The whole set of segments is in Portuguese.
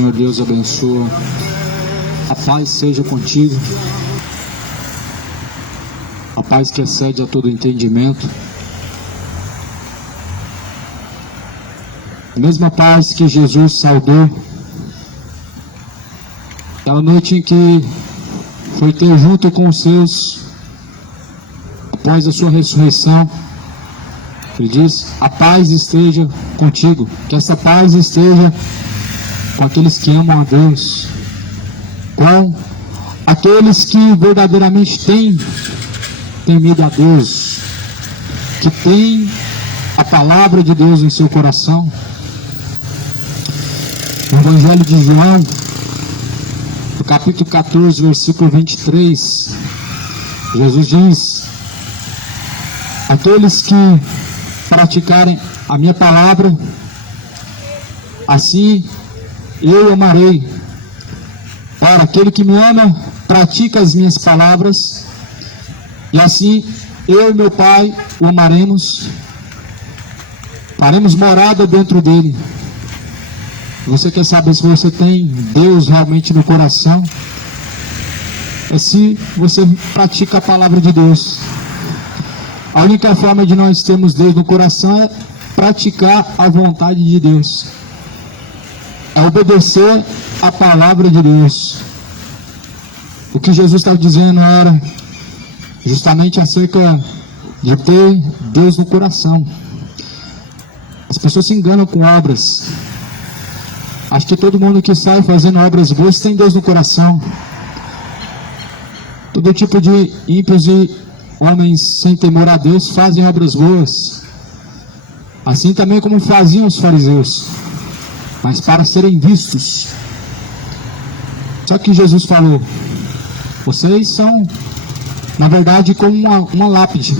Senhor Deus abençoa. A paz seja contigo. A paz que excede a todo entendimento. A mesma paz que Jesus saudou aquela noite em que foi ter junto com os seus após a sua ressurreição. Ele diz: a paz esteja contigo. Que essa paz esteja com aqueles que amam a Deus, com aqueles que verdadeiramente têm temido a Deus, que têm a palavra de Deus em seu coração. No Evangelho de João, no capítulo 14, versículo 23, Jesus diz: aqueles que praticarem a minha palavra, assim eu amarei. Ora, aquele que me ama, pratica as minhas palavras, e assim eu e meu Pai o amaremos, faremos morada dentro dele. Você quer saber se você tem Deus realmente no coração? É se você pratica a palavra de Deus. A única forma de nós termos Deus no coração é praticar a vontade de Deus, é obedecer a palavra de Deus. O que Jesus estava dizendo era justamente acerca de ter Deus no coração. As pessoas se enganam com obras. Acho que todo mundo que sai fazendo obras boas tem Deus no coração. Todo tipo de ímpios e homens sem temor a Deus fazem obras boas, assim também como faziam os fariseus, mas para serem vistos. Só que Jesus falou: vocês são, na verdade, como uma lápide,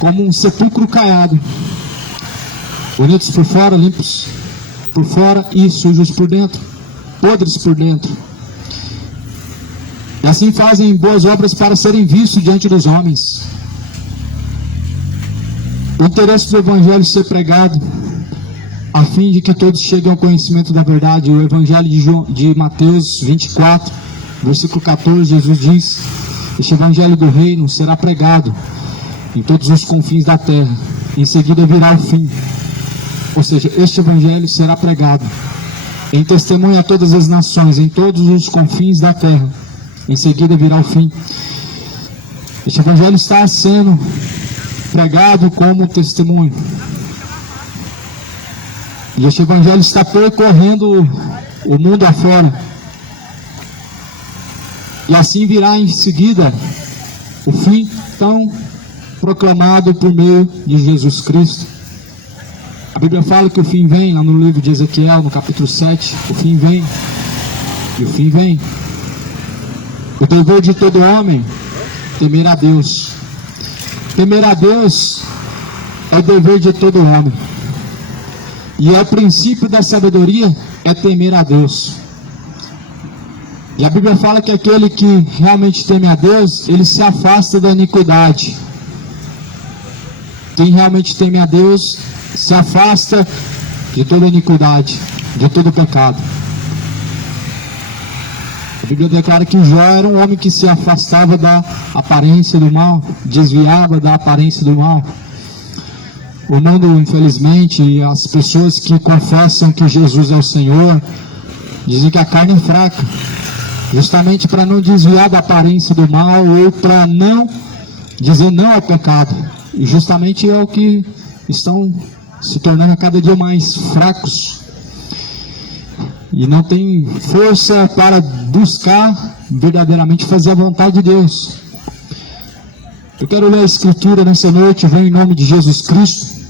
como um sepulcro caiado, bonitos por fora, limpos por fora e sujos por dentro, podres por dentro. E assim fazem boas obras para serem vistos diante dos homens. O interesse do Evangelho ser pregado, a fim de que todos cheguem ao conhecimento da verdade. O Evangelho de Mateus 24, versículo 14, Jesus diz: este Evangelho do Reino será pregado em todos os confins da terra, em seguida virá o fim. Ou seja, este Evangelho será pregado em testemunho a todas as nações, em todos os confins da terra, em seguida virá o fim. Este Evangelho está sendo pregado como testemunho, e este Evangelho está percorrendo o mundo afora, e assim virá em seguida o fim tão proclamado por meio de Jesus Cristo. A Bíblia fala que o fim vem, lá no livro de Ezequiel, no capítulo 7, o fim vem, e o fim vem. O dever de todo homem, temer a Deus. Temer a Deus é o dever de todo homem. E é o princípio da sabedoria, é temer a Deus. E a Bíblia fala que aquele que realmente teme a Deus, ele se afasta da iniquidade. Quem realmente teme a Deus se afasta de toda iniquidade, de todo pecado. A Bíblia declara que Jó era um homem que se afastava da aparência do mal, desviava da aparência do mal. O mundo, infelizmente, e as pessoas que confessam que Jesus é o Senhor, dizem que a carne é fraca, justamente para não desviar da aparência do mal, ou para não dizer não ao pecado. E justamente é o que estão se tornando a cada dia mais fracos, e não tem força para buscar verdadeiramente fazer a vontade de Deus. Eu quero ler a Escritura nessa noite. Vem em nome de Jesus Cristo.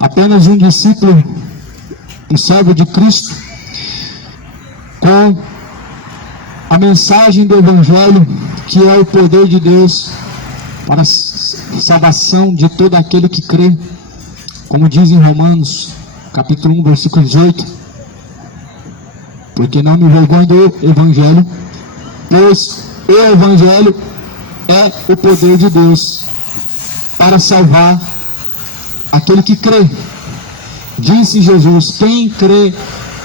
Apenas um discípulo, um servo de Cristo, com a mensagem do Evangelho, que é o poder de Deus para a salvação de todo aquele que crê, como diz em Romanos capítulo 1, versículo 18: porque não me envergonho do Evangelho, pois o Evangelho é o poder de Deus para salvar aquele que crê. Disse Jesus: quem crê,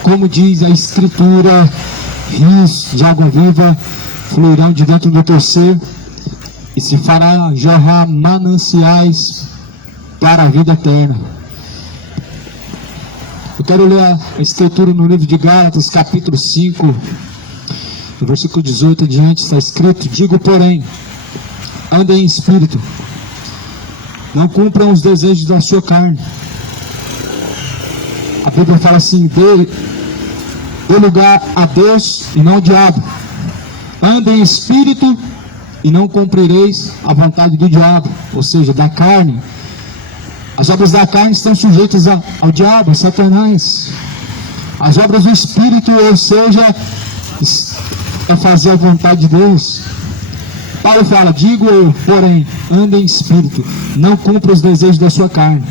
como diz a Escritura, rios de água viva fluirão de dentro do teu ser e se fará jorrar mananciais para a vida eterna. Eu quero ler a Escritura no livro de Gálatas, capítulo 5, no versículo 18 adiante, está escrito: digo, porém, andem em espírito, não cumpram os desejos da sua carne. A Bíblia fala assim: dê lugar a Deus e não ao diabo. Andem em espírito e não cumprireis a vontade do diabo, ou seja, da carne. As obras da carne estão sujeitas ao diabo, a Satanás. As obras do Espírito, ou seja, é fazer a vontade de Deus. Paulo fala: digo eu, porém, ande em espírito, não cumpra os desejos da sua carne.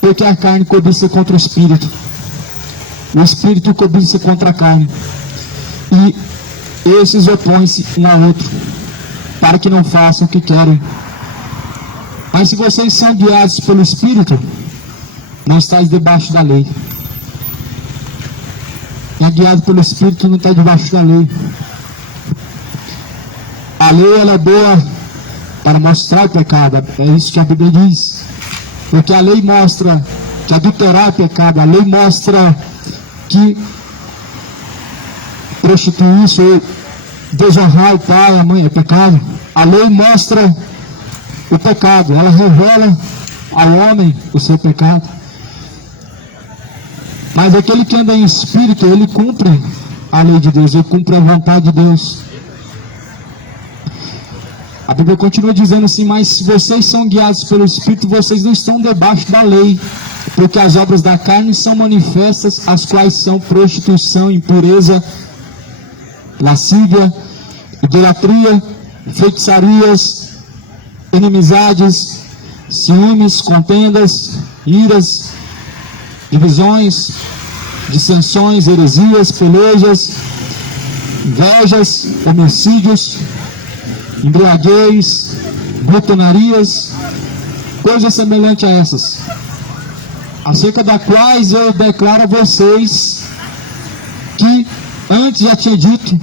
Porque a carne cobiça contra o Espírito, o Espírito cobiça contra a carne, e esses opõem-se um ao outro, para que não façam o que querem. Mas se vocês são guiados pelo Espírito, não estáis debaixo da lei. Quem é guiado pelo Espírito não está debaixo da lei. A lei, ela é boa para mostrar o pecado, é isso que a Bíblia diz. Porque a lei mostra que adulterar é pecado, a lei mostra que prostituir-se ou desonrar o pai e a mãe é pecado. A lei mostra o pecado, ela revela ao homem o seu pecado. Mas aquele que anda em espírito, ele cumpre a lei de Deus, ele cumpre a vontade de Deus. A Bíblia continua dizendo assim: mas se vocês são guiados pelo Espírito, vocês não estão debaixo da lei, porque as obras da carne são manifestas, as quais são prostituição, impureza, lascívia, idolatria, feitiçarias, inimizades, ciúmes, contendas, iras, divisões, dissensões, heresias, pelejas, invejas, homicídios, embriaguez, glutonarias, coisas semelhantes a essas, acerca das quais eu declaro a vocês que antes já tinha dito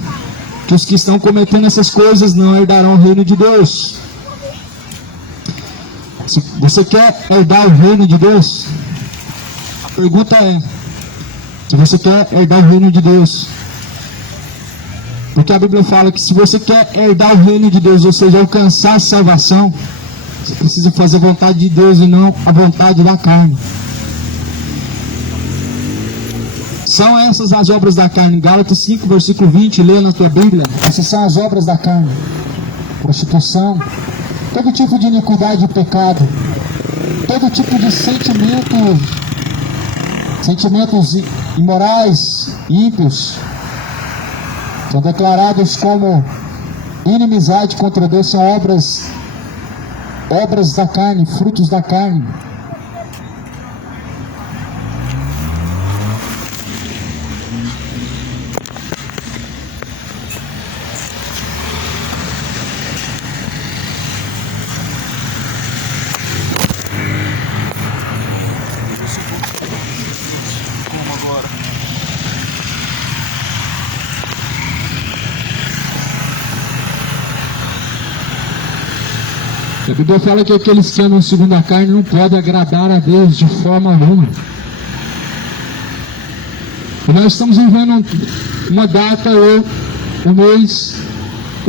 que os que estão cometendo essas coisas não herdarão o reino de Deus. Se você quer herdar o reino de Deus, a pergunta é: se você quer herdar o reino de Deus? Porque a Bíblia fala que se você quer herdar o reino de Deus, ou seja, alcançar a salvação, você precisa fazer a vontade de Deus e não a vontade da carne. São essas as obras da carne. Gálatas 5, versículo 20, lê na tua Bíblia. Essas são as obras da carne: prostituição, todo tipo de iniquidade e pecado, todo tipo de sentimentos imorais, ímpios, são declarados como inimizade contra Deus, são obras da carne, frutos da carne. A Bíblia fala que aqueles que andam segundo a carne não podem agradar a Deus de forma alguma. E nós estamos vivendo uma data, o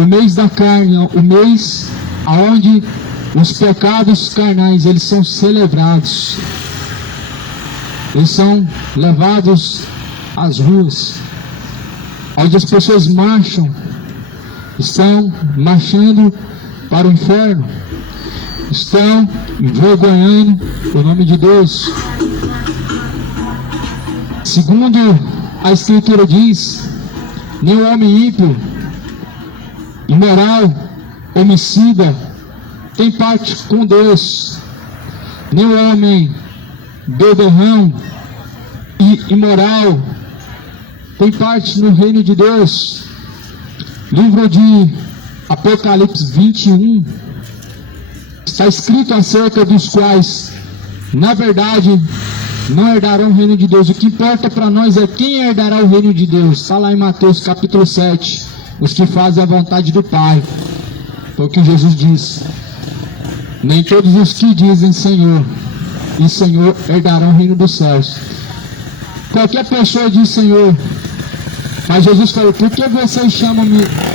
mês da carne, o mês onde os pecados carnais eles são celebrados, eles são levados às ruas, onde as pessoas estão marchando para o inferno, estão envergonhando o nome de Deus. Segundo a Escritura diz, nem o homem ímpio, imoral, homicida tem parte com Deus, nem o homem beberrão e imoral tem parte no reino de Deus. Livro de Apocalipse 21 está escrito acerca dos quais na verdade, não herdarão o reino de Deus. O que importa para nós é quem herdará o reino de Deus. Está lá em Mateus capítulo 7. Os que fazem a vontade do Pai. Foi o que Jesus disse. Nem todos os que dizem Senhor e Senhor herdarão o reino dos céus. Qualquer pessoa diz Senhor. Mas Jesus falou, por que vocês chamam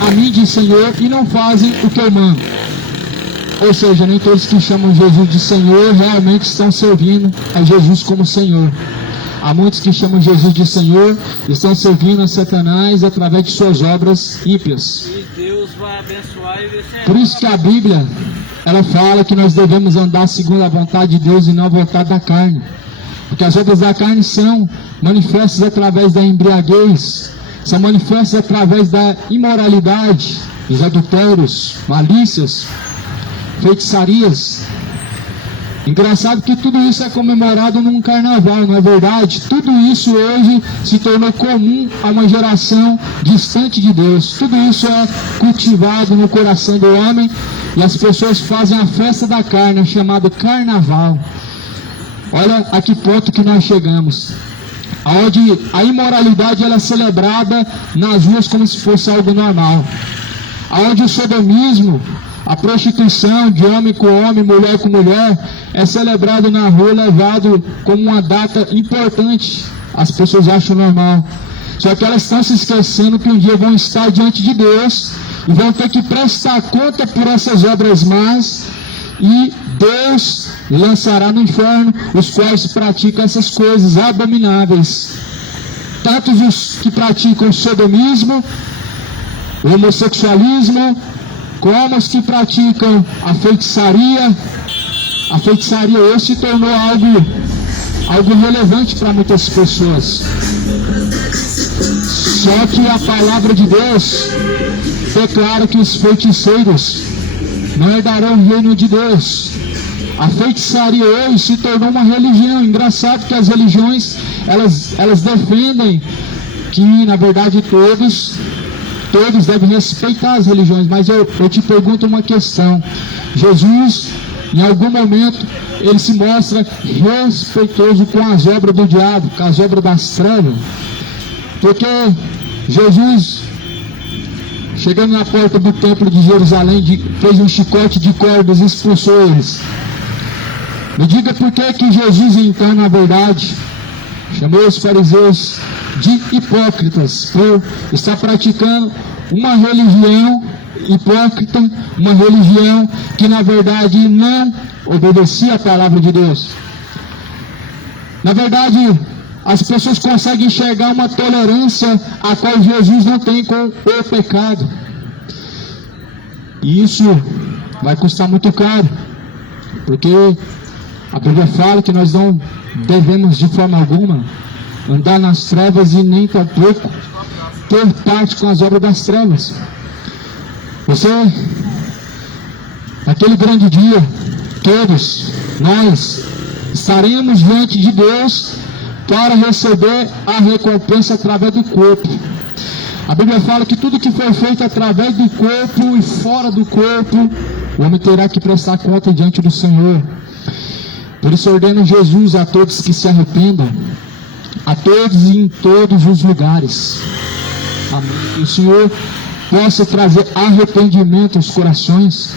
a mim de Senhor e não fazem o que eu mando? Ou seja, nem todos que chamam Jesus de Senhor realmente estão servindo a Jesus como Senhor. Há muitos que chamam Jesus de Senhor e estão servindo a Satanás através de suas obras ímpias. E Deus vai abençoar e vencer. Por isso que a Bíblia, ela fala que nós devemos andar segundo a vontade de Deus e não a vontade da carne. Porque as obras da carne são manifestas através da embriaguez, são manifestas através da imoralidade, dos adultérios, malícias, feitiçarias. Engraçado que tudo isso é comemorado num carnaval, não é verdade? Tudo isso hoje se tornou comum a uma geração distante de Deus. Tudo isso é cultivado no coração do homem e as pessoas fazem a festa da carne, chamado carnaval. Olha a que ponto que nós chegamos, onde a imoralidade ela é celebrada nas ruas como se fosse algo normal, onde o sodomismo, a prostituição de homem com homem, mulher com mulher, é celebrado na rua, levado como uma data importante. As pessoas acham normal. Só que elas estão se esquecendo que um dia vão estar diante de Deus e vão ter que prestar conta por essas obras más, e Deus lançará no inferno os quais praticam essas coisas abomináveis. Tanto os que praticam sodomismo, o homossexualismo, como os que praticam a feitiçaria. A feitiçaria hoje se tornou algo relevante para muitas pessoas. Só que a palavra de Deus declara que os feiticeiros não herdarão o reino de Deus. A feitiçaria hoje se tornou uma religião. Engraçado que as religiões elas defendem que na verdade todos devem respeitar as religiões, mas eu te pergunto uma questão. Jesus, em algum momento, ele se mostra respeitoso com as obras do diabo, com as obras das trevas? Porque Jesus, chegando na porta do templo de Jerusalém, fez um chicote de cordas e expulsou eles. Me diga por que Jesus, então, na verdade, chamou os fariseus de hipócritas, por estar praticando uma religião hipócrita, uma religião que na verdade não obedecia a palavra de Deus. Na verdade, as pessoas conseguem enxergar uma tolerância a qual Jesus não tem com o pecado, e isso vai custar muito caro, porque a Bíblia fala que nós não devemos de forma alguma andar nas trevas e nem tampouco ter parte com as obras das trevas. Você, naquele grande dia, todos nós estaremos diante de Deus para receber a recompensa através do corpo. A Bíblia fala que tudo que foi feito através do corpo e fora do corpo, o homem terá que prestar conta diante do Senhor. Por isso ordena Jesus a todos que se arrependam, a todos e em todos os lugares. Amém. Que o Senhor possa trazer arrependimento aos corações.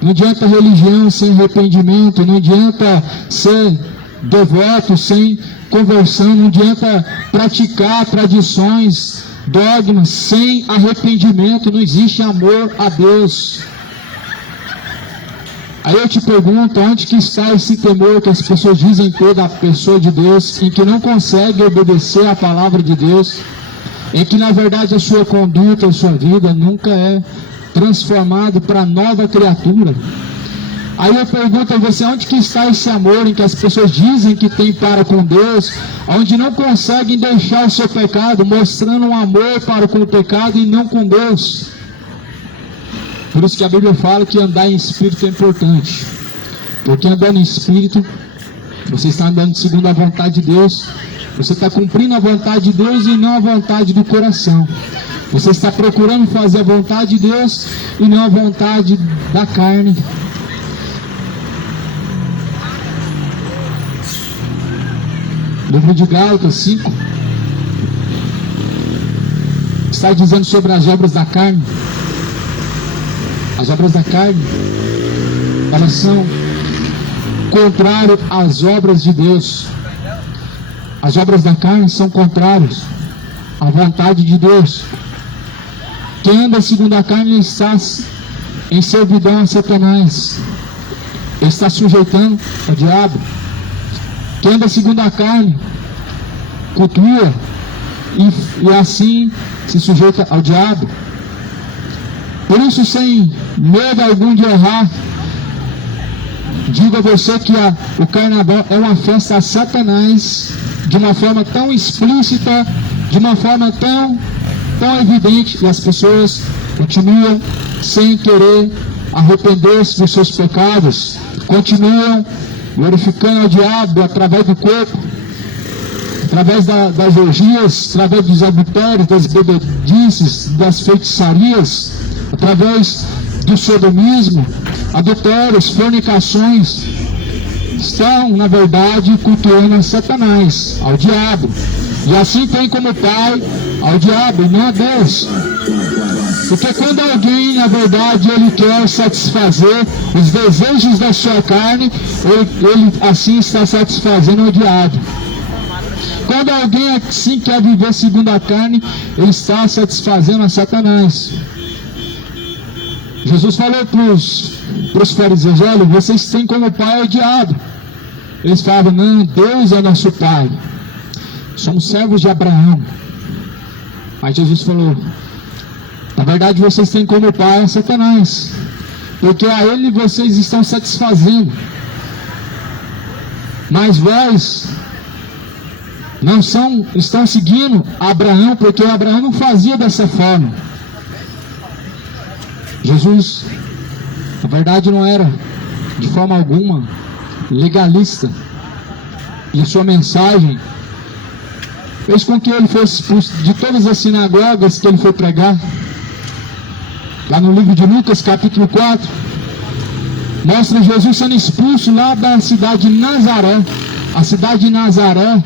Não adianta religião sem arrependimento, não adianta ser devoto sem conversão, não adianta praticar tradições, dogmas sem arrependimento. Não existe amor a Deus. Aí eu te pergunto, onde que está esse temor que as pessoas dizem ter da pessoa de Deus, em que não consegue obedecer a palavra de Deus, em que na verdade a sua conduta, a sua vida nunca é transformado para nova criatura? Aí eu pergunto a você, onde que está esse amor em que as pessoas dizem que tem para com Deus, onde não conseguem deixar o seu pecado, mostrando um amor para com o pecado e não com Deus? Por isso que a Bíblia fala que andar em espírito é importante, porque andando em espírito, você está andando segundo a vontade de Deus, você está cumprindo a vontade de Deus e não a vontade do coração. Você está procurando fazer a vontade de Deus e não a vontade da carne. Livro de Gálatas 5 está dizendo sobre as obras da carne. As obras da carne, elas são contrárias às obras de Deus. As obras da carne são contrárias à vontade de Deus. Quem anda segundo a carne está em servidão a Satanás. Ele está sujeitando ao diabo. Quem anda segundo a carne cultua e assim se sujeita ao diabo. Por isso, sem medo algum de errar, digo a você que o carnaval é uma festa a Satanás, de uma forma tão explícita, de uma forma tão evidente, e as pessoas continuam sem querer arrepender-se dos seus pecados, continuam glorificando ao diabo através do corpo, através das orgias, através dos adultérios, das bebedices, das feitiçarias, através do sodomismo, adultérios, fornicações. Estão, na verdade, cultuando a Satanás, ao diabo. E assim tem como pai ao diabo e não a Deus. Porque quando alguém, na verdade, ele quer satisfazer os desejos da sua carne, ele assim está satisfazendo o diabo. Quando alguém assim quer viver segundo a carne, ele está satisfazendo a Satanás. Jesus falou para os fariseus: olha, vocês têm como pai o diabo. Eles falavam: não, Deus é nosso pai, somos servos de Abraão. Mas Jesus falou: na verdade vocês têm como pai Satanás, porque a ele vocês estão satisfazendo. Mas vós não estão seguindo Abraão, porque Abraão não fazia dessa forma. Jesus, na verdade, não era de forma alguma legalista, e a sua mensagem fez com que ele fosse expulso de todas as sinagogas que ele foi pregar. Lá no livro de Lucas, capítulo 4, mostra Jesus sendo expulso lá da cidade de Nazaré. A cidade de Nazaré,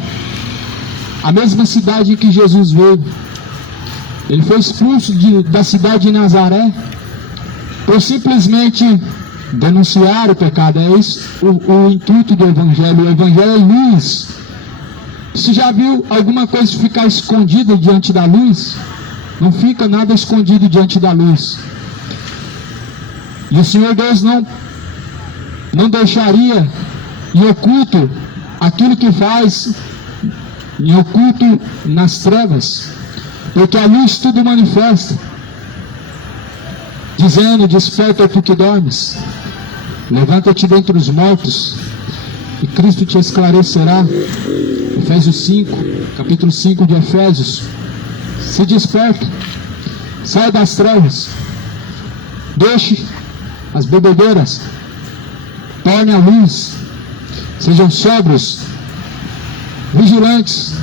a mesma cidade em que Jesus veio. Ele foi expulso da cidade de Nazaré por simplesmente denunciar o pecado. É isso o intuito do Evangelho. O Evangelho é luz. Você já viu alguma coisa ficar escondida diante da luz? Não fica nada escondido diante da luz. E o Senhor Deus não deixaria em oculto aquilo que faz em oculto nas trevas, porque a luz tudo manifesta, dizendo: desperta tu que dormes, levanta-te dentre os mortos, e Cristo te esclarecerá. Efésios 5, capítulo 5 de Efésios. Se desperta, sai das trevas, deixe as bebedeiras, torne a luz, sejam sóbrios, vigilantes,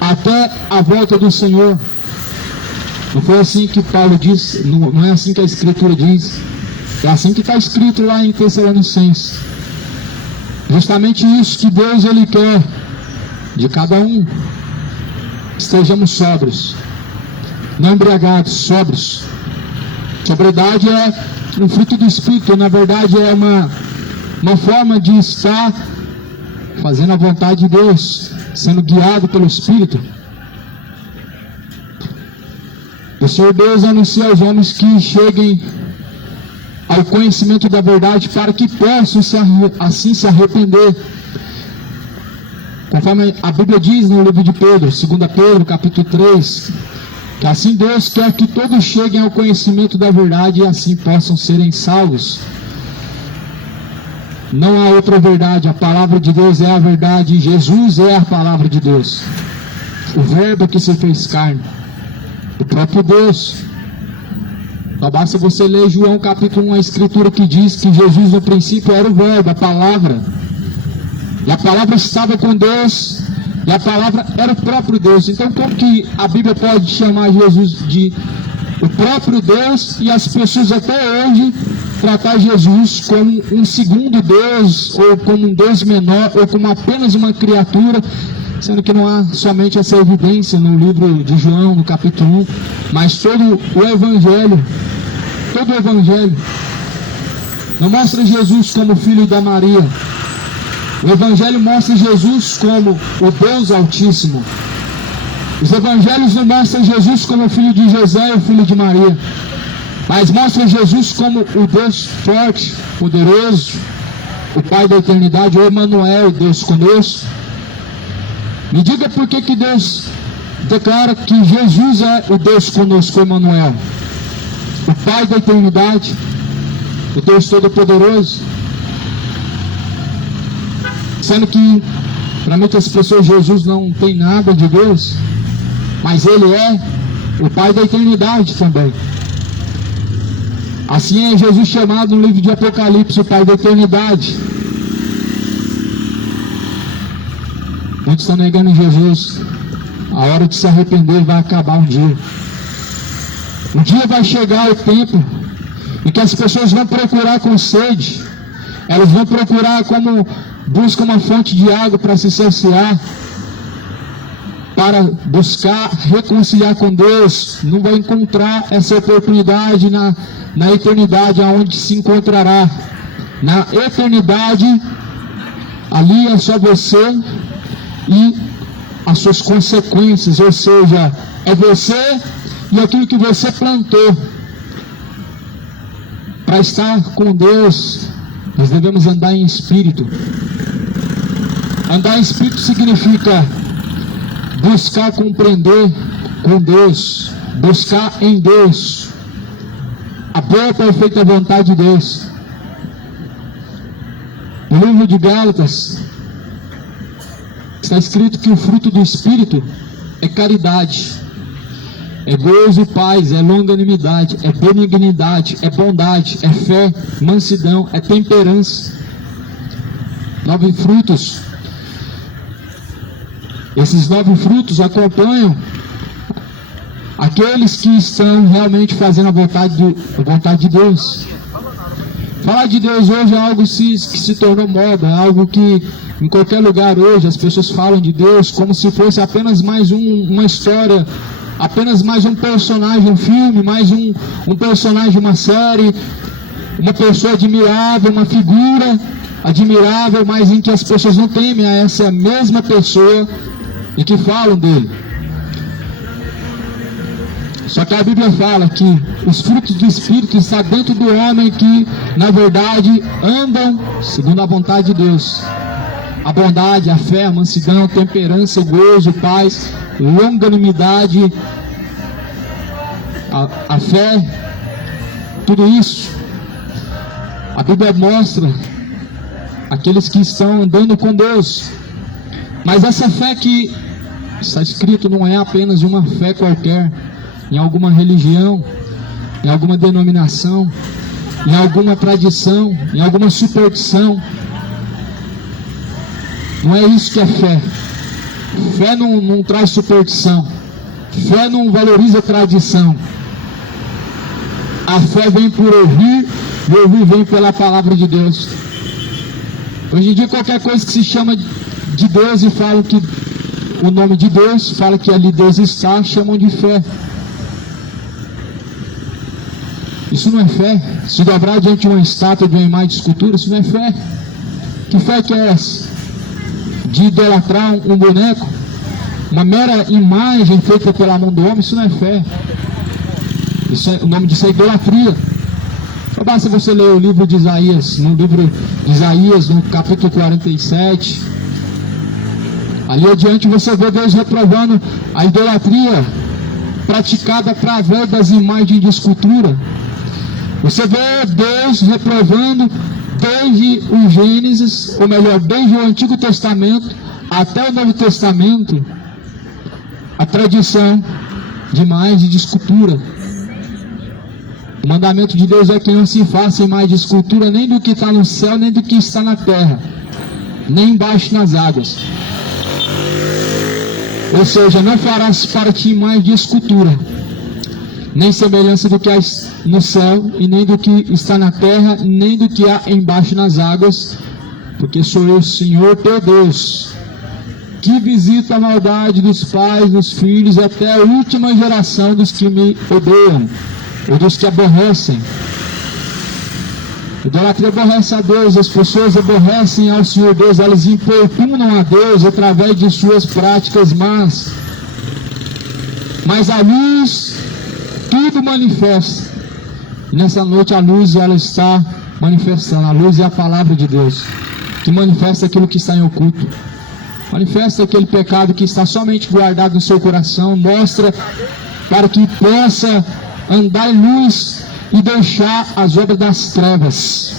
até a volta do Senhor. Não foi assim que Paulo diz, não é assim que a Escritura diz, é assim que está escrito lá em Tessalonicenses. Justamente isso que Deus ele quer de cada um: estejamos sóbrios, não embriagados, sóbrios. Sobriedade é um fruto do Espírito, na verdade é uma forma de estar fazendo a vontade de Deus, sendo guiado pelo Espírito. O Senhor Deus anuncia aos homens que cheguem ao conhecimento da verdade, para que possam assim se arrepender. Conforme a Bíblia diz no livro de Pedro, 2 Pedro, capítulo 3, que assim Deus quer que todos cheguem ao conhecimento da verdade e assim possam serem salvos. Não há outra verdade, a palavra de Deus é a verdade, Jesus é a palavra de Deus, o verbo que se fez carne, o próprio Deus. Só basta você ler João capítulo 1, a escritura que diz que Jesus no princípio era o verbo, a palavra, e a palavra estava com Deus, e a palavra era o próprio Deus. Então como que a Bíblia pode chamar Jesus de o próprio Deus, e as pessoas até hoje tratar Jesus como um segundo Deus, ou como um Deus menor, ou como apenas uma criatura, Sendo que não há somente essa evidência no livro de João, no capítulo 1, mas todo o Evangelho não mostra Jesus como filho da Maria. O Evangelho mostra Jesus como o Deus Altíssimo. Os Evangelhos não mostram Jesus como filho de José ou filho de Maria, mas mostram Jesus como o Deus forte, poderoso, o Pai da eternidade, o Emanuel, Deus conosco. Me diga por que Deus declara que Jesus é o Deus conosco, o Emanuel, o Pai da eternidade, o Deus Todo-Poderoso. Sendo que, para muitas pessoas, Jesus não tem nada de Deus, mas Ele é o Pai da eternidade também. Assim é Jesus chamado no livro de Apocalipse, o Pai da eternidade. Muitos estão negando Jesus. A hora de se arrepender vai acabar um dia. Um dia vai chegar o tempo em que as pessoas vão procurar com sede. Elas vão procurar como buscam uma fonte de água para se saciar, para buscar reconciliar com Deus. Não vai encontrar essa oportunidade na eternidade, aonde se encontrará. Na eternidade, ali é só você e as suas consequências, ou seja, é você e aquilo que você plantou. Para estar com Deus, nós devemos andar em espírito. Andar em espírito significa buscar compreender com Deus, buscar em Deus a boa e perfeita vontade de Deus. No livro de Gálatas está escrito que o fruto do Espírito é caridade, é gozo e paz, é longanimidade, é benignidade, é bondade, é fé, mansidão, é temperança. 9 frutos. Esses 9 frutos acompanham aqueles que estão realmente fazendo a vontade de Deus. Falar de Deus hoje é algo que se tornou moda, é algo que em qualquer lugar hoje as pessoas falam de Deus como se fosse apenas mais uma história, apenas mais um personagem, um filme, mais um personagem, uma série, uma pessoa admirável, uma figura admirável, mas em que as pessoas não temem a essa mesma pessoa e que falam dele. Só que a Bíblia fala que os frutos do Espírito estão dentro do homem que, na verdade, andam segundo a vontade de Deus. A bondade, a fé, a mansidão, a temperança, o gozo, paz, longanimidade, a fé, tudo isso. A Bíblia mostra aqueles que estão andando com Deus. Mas essa fé que está escrito não é apenas uma fé qualquer, em alguma religião, em alguma denominação, em alguma tradição, em alguma superstição. Não é isso que é fé. Fé não traz superstição. Fé não valoriza a tradição. A fé vem por ouvir, e ouvir vem pela palavra de Deus. Hoje em dia qualquer coisa que se chama de Deus e fala que o nome de Deus, fala que ali Deus está, chamam de fé. Isso não é fé. Se dobrar diante de uma estátua, de uma imagem de escultura, isso não é fé. Que fé que é essa? De idolatrar um boneco, uma mera imagem feita pela mão do homem, isso não é fé. O nome disso é idolatria. Só basta você ler o livro de Isaías, no capítulo 47. Ali adiante você vê Deus reprovando a idolatria praticada através das imagens de escultura. Você vê Deus reprovando desde o Gênesis, ou melhor, desde o Antigo Testamento até o Novo Testamento, a tradição de imagem de escultura. O mandamento de Deus é que não se faça imagem de escultura nem do que está no céu, nem do que está na terra, nem embaixo nas águas. Ou seja, não farás para ti imagem de escultura, nem semelhança do que há no céu, e nem do que está na terra, nem do que há embaixo nas águas, porque sou eu, Senhor teu Deus, que visita a maldade dos pais, dos filhos, até a última geração dos que me odeiam, ou dos que aborrecem. Idolatria aborrece a Deus, as pessoas aborrecem ao Senhor Deus, elas importunam a Deus através de suas práticas más. Mas a luz tudo manifesta. E nessa noite a luz ela está manifestando. A luz é a palavra de Deus, que manifesta aquilo que está em oculto. Manifesta aquele pecado que está somente guardado no seu coração, mostra para que possa andar em luz e deixar as obras das trevas.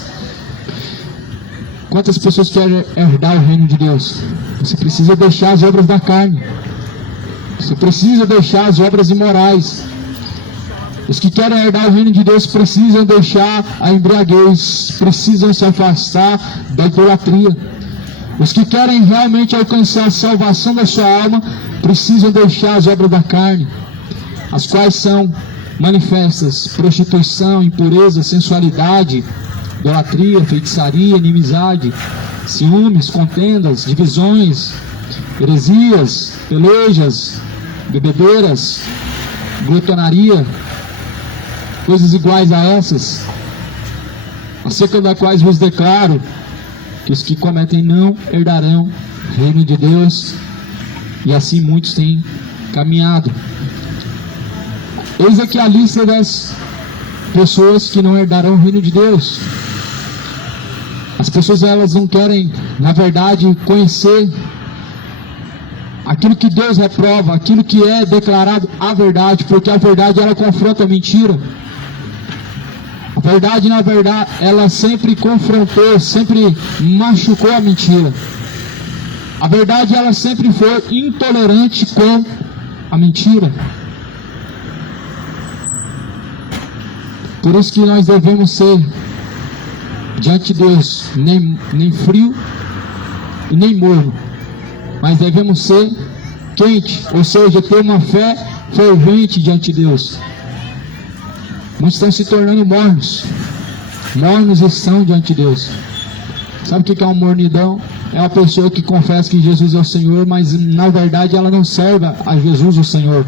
Quantas pessoas querem herdar o reino de Deus? Você precisa deixar as obras da carne. Você precisa deixar as obras imorais. Os que querem herdar o reino de Deus precisam deixar a embriaguez, precisam se afastar da idolatria. Os que querem realmente alcançar a salvação da sua alma precisam deixar as obras da carne, as quais são manifestas: prostituição, impureza, sensualidade, idolatria, feitiçaria, inimizade, ciúmes, contendas, divisões, heresias, pelejas, bebedeiras, glutonaria, coisas iguais a essas, acerca das quais vos declaro que os que cometem não herdarão o reino de Deus, e assim muitos têm caminhado. Eis aqui a lista das pessoas que não herdarão o reino de Deus. As pessoas, elas não querem, na verdade, conhecer aquilo que Deus reprova, aquilo que é declarado a verdade, porque a verdade ela confronta a mentira. A verdade, na verdade, ela sempre confrontou, sempre machucou a mentira. A verdade, ela sempre foi intolerante com a mentira. Por isso que nós devemos ser, diante de Deus, nem frio e nem morno, mas devemos ser quente, ou seja, ter uma fé fervente diante de Deus. Muitos estão se tornando mornos. Mornos estão diante de Deus. Sabe o que é uma mornidão? É uma pessoa que confessa que Jesus é o Senhor, mas na verdade ela não serve a Jesus o Senhor.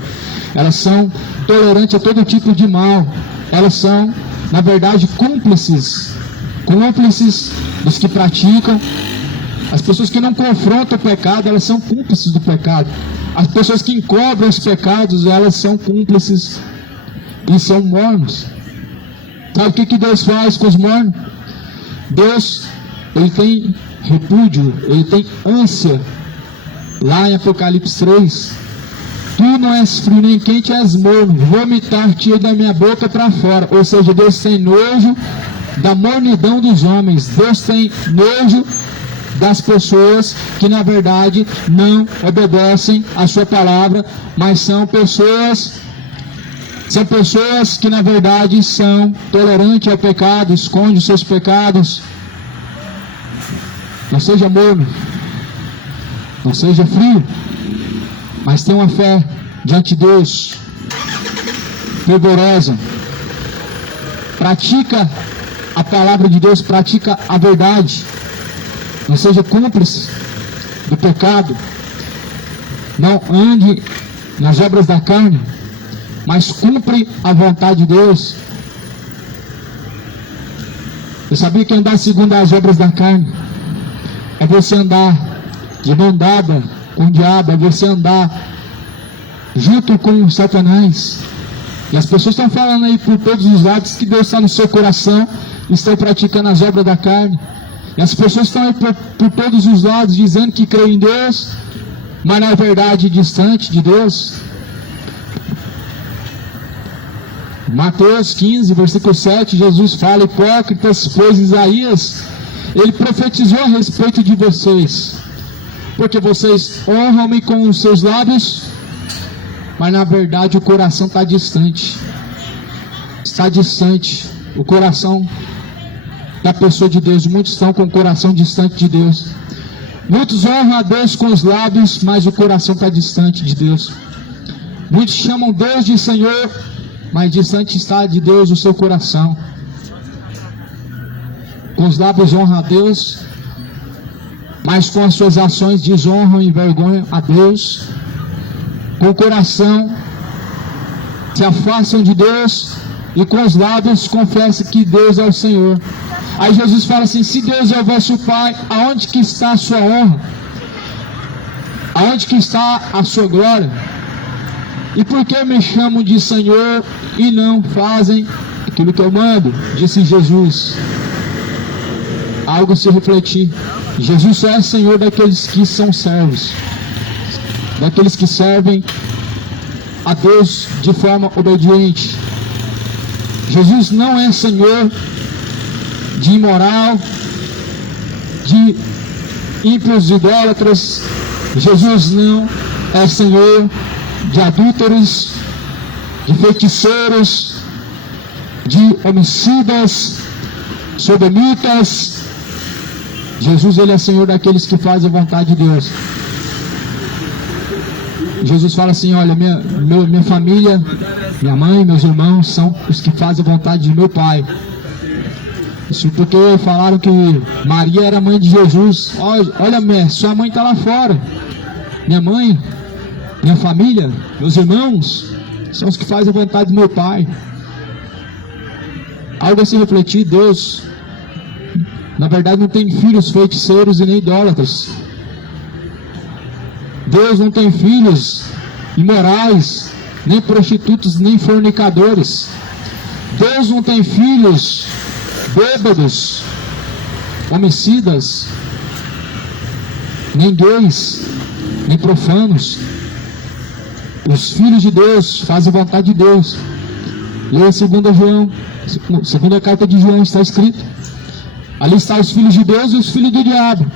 Elas são tolerantes a todo tipo de mal. Elas são, na verdade, cúmplices dos que praticam. As pessoas que não confrontam o pecado, elas são cúmplices do pecado. As pessoas que encobrem os pecados, elas são cúmplices e são mornos. Sabe o que Deus faz com os mornos? Deus, Ele tem repúdio, Ele tem ânsia. Lá em Apocalipse 3, tu não és frio nem quente, és morno, vomitar-te da minha boca para fora. Ou seja, Deus tem nojo da mornidão dos homens. Deus tem nojo das pessoas que na verdade não obedecem a sua palavra, mas são pessoas que na verdade são tolerantes ao pecado, escondem os seus pecados. Não seja morno, não seja frio, mas tenha uma fé diante de Deus fervorosa. Pratica a palavra de Deus, pratica a verdade. Não seja cúmplice do pecado. Não ande nas obras da carne, mas cumpre a vontade de Deus. Eu sabia que andar segundo as obras da carne é você andar de mão dada com o diabo, é você andar junto com Satanás. E as pessoas estão falando aí por todos os lados que Deus está no seu coração e estão praticando as obras da carne. E as pessoas estão aí por todos os lados dizendo que creem em Deus, mas na verdade distante de Deus. Mateus 15, versículo 7, Jesus fala: hipócritas, pois Isaías, ele profetizou a respeito de vocês, porque vocês honram-me com os seus lábios, mas na verdade o coração está distante. Está distante o coração da pessoa de Deus. Muitos estão com o coração distante de Deus. Muitos honram a Deus com os lábios, mas o coração está distante de Deus. Muitos chamam Deus de Senhor, mas distante está de Deus o seu coração. Com os lábios honra a Deus, mas com as suas ações desonram e envergonham a Deus. Com o coração se afastam de Deus e com os lábios confessam que Deus é o Senhor. Aí Jesus fala assim: se Deus é o vosso Pai, aonde que está a sua honra? Aonde que está a sua glória? E por que me chamam de Senhor e não fazem aquilo que eu mando? Disse Jesus. Algo a se refletir. Jesus só é Senhor daqueles que são servos, daqueles que servem a Deus de forma obediente. Jesus não é Senhor de imoral, de ímpios idólatras. Jesus não é Senhor de adúlteros, de feiticeiros, de homicidas, sodomitas. Jesus, ele é Senhor daqueles que fazem a vontade de Deus. Jesus fala assim: olha, minha família, minha mãe, meus irmãos são os que fazem a vontade de meu Pai. Isso porque falaram que Maria era mãe de Jesus. Olha, sua mãe está lá fora. Minha mãe, minha família, meus irmãos são os que fazem a vontade do meu Pai. Algo a se refletir. Deus, na verdade, não tem filhos feiticeiros e nem idólatras. Deus não tem filhos imorais, nem prostitutos, nem fornicadores. Deus não tem filhos bêbados, homicidas, nem gays, nem profanos. Os filhos de Deus fazem a vontade de Deus. Leia 2 João, segunda carta de João, está escrito. Ali estão os filhos de Deus e os filhos do diabo.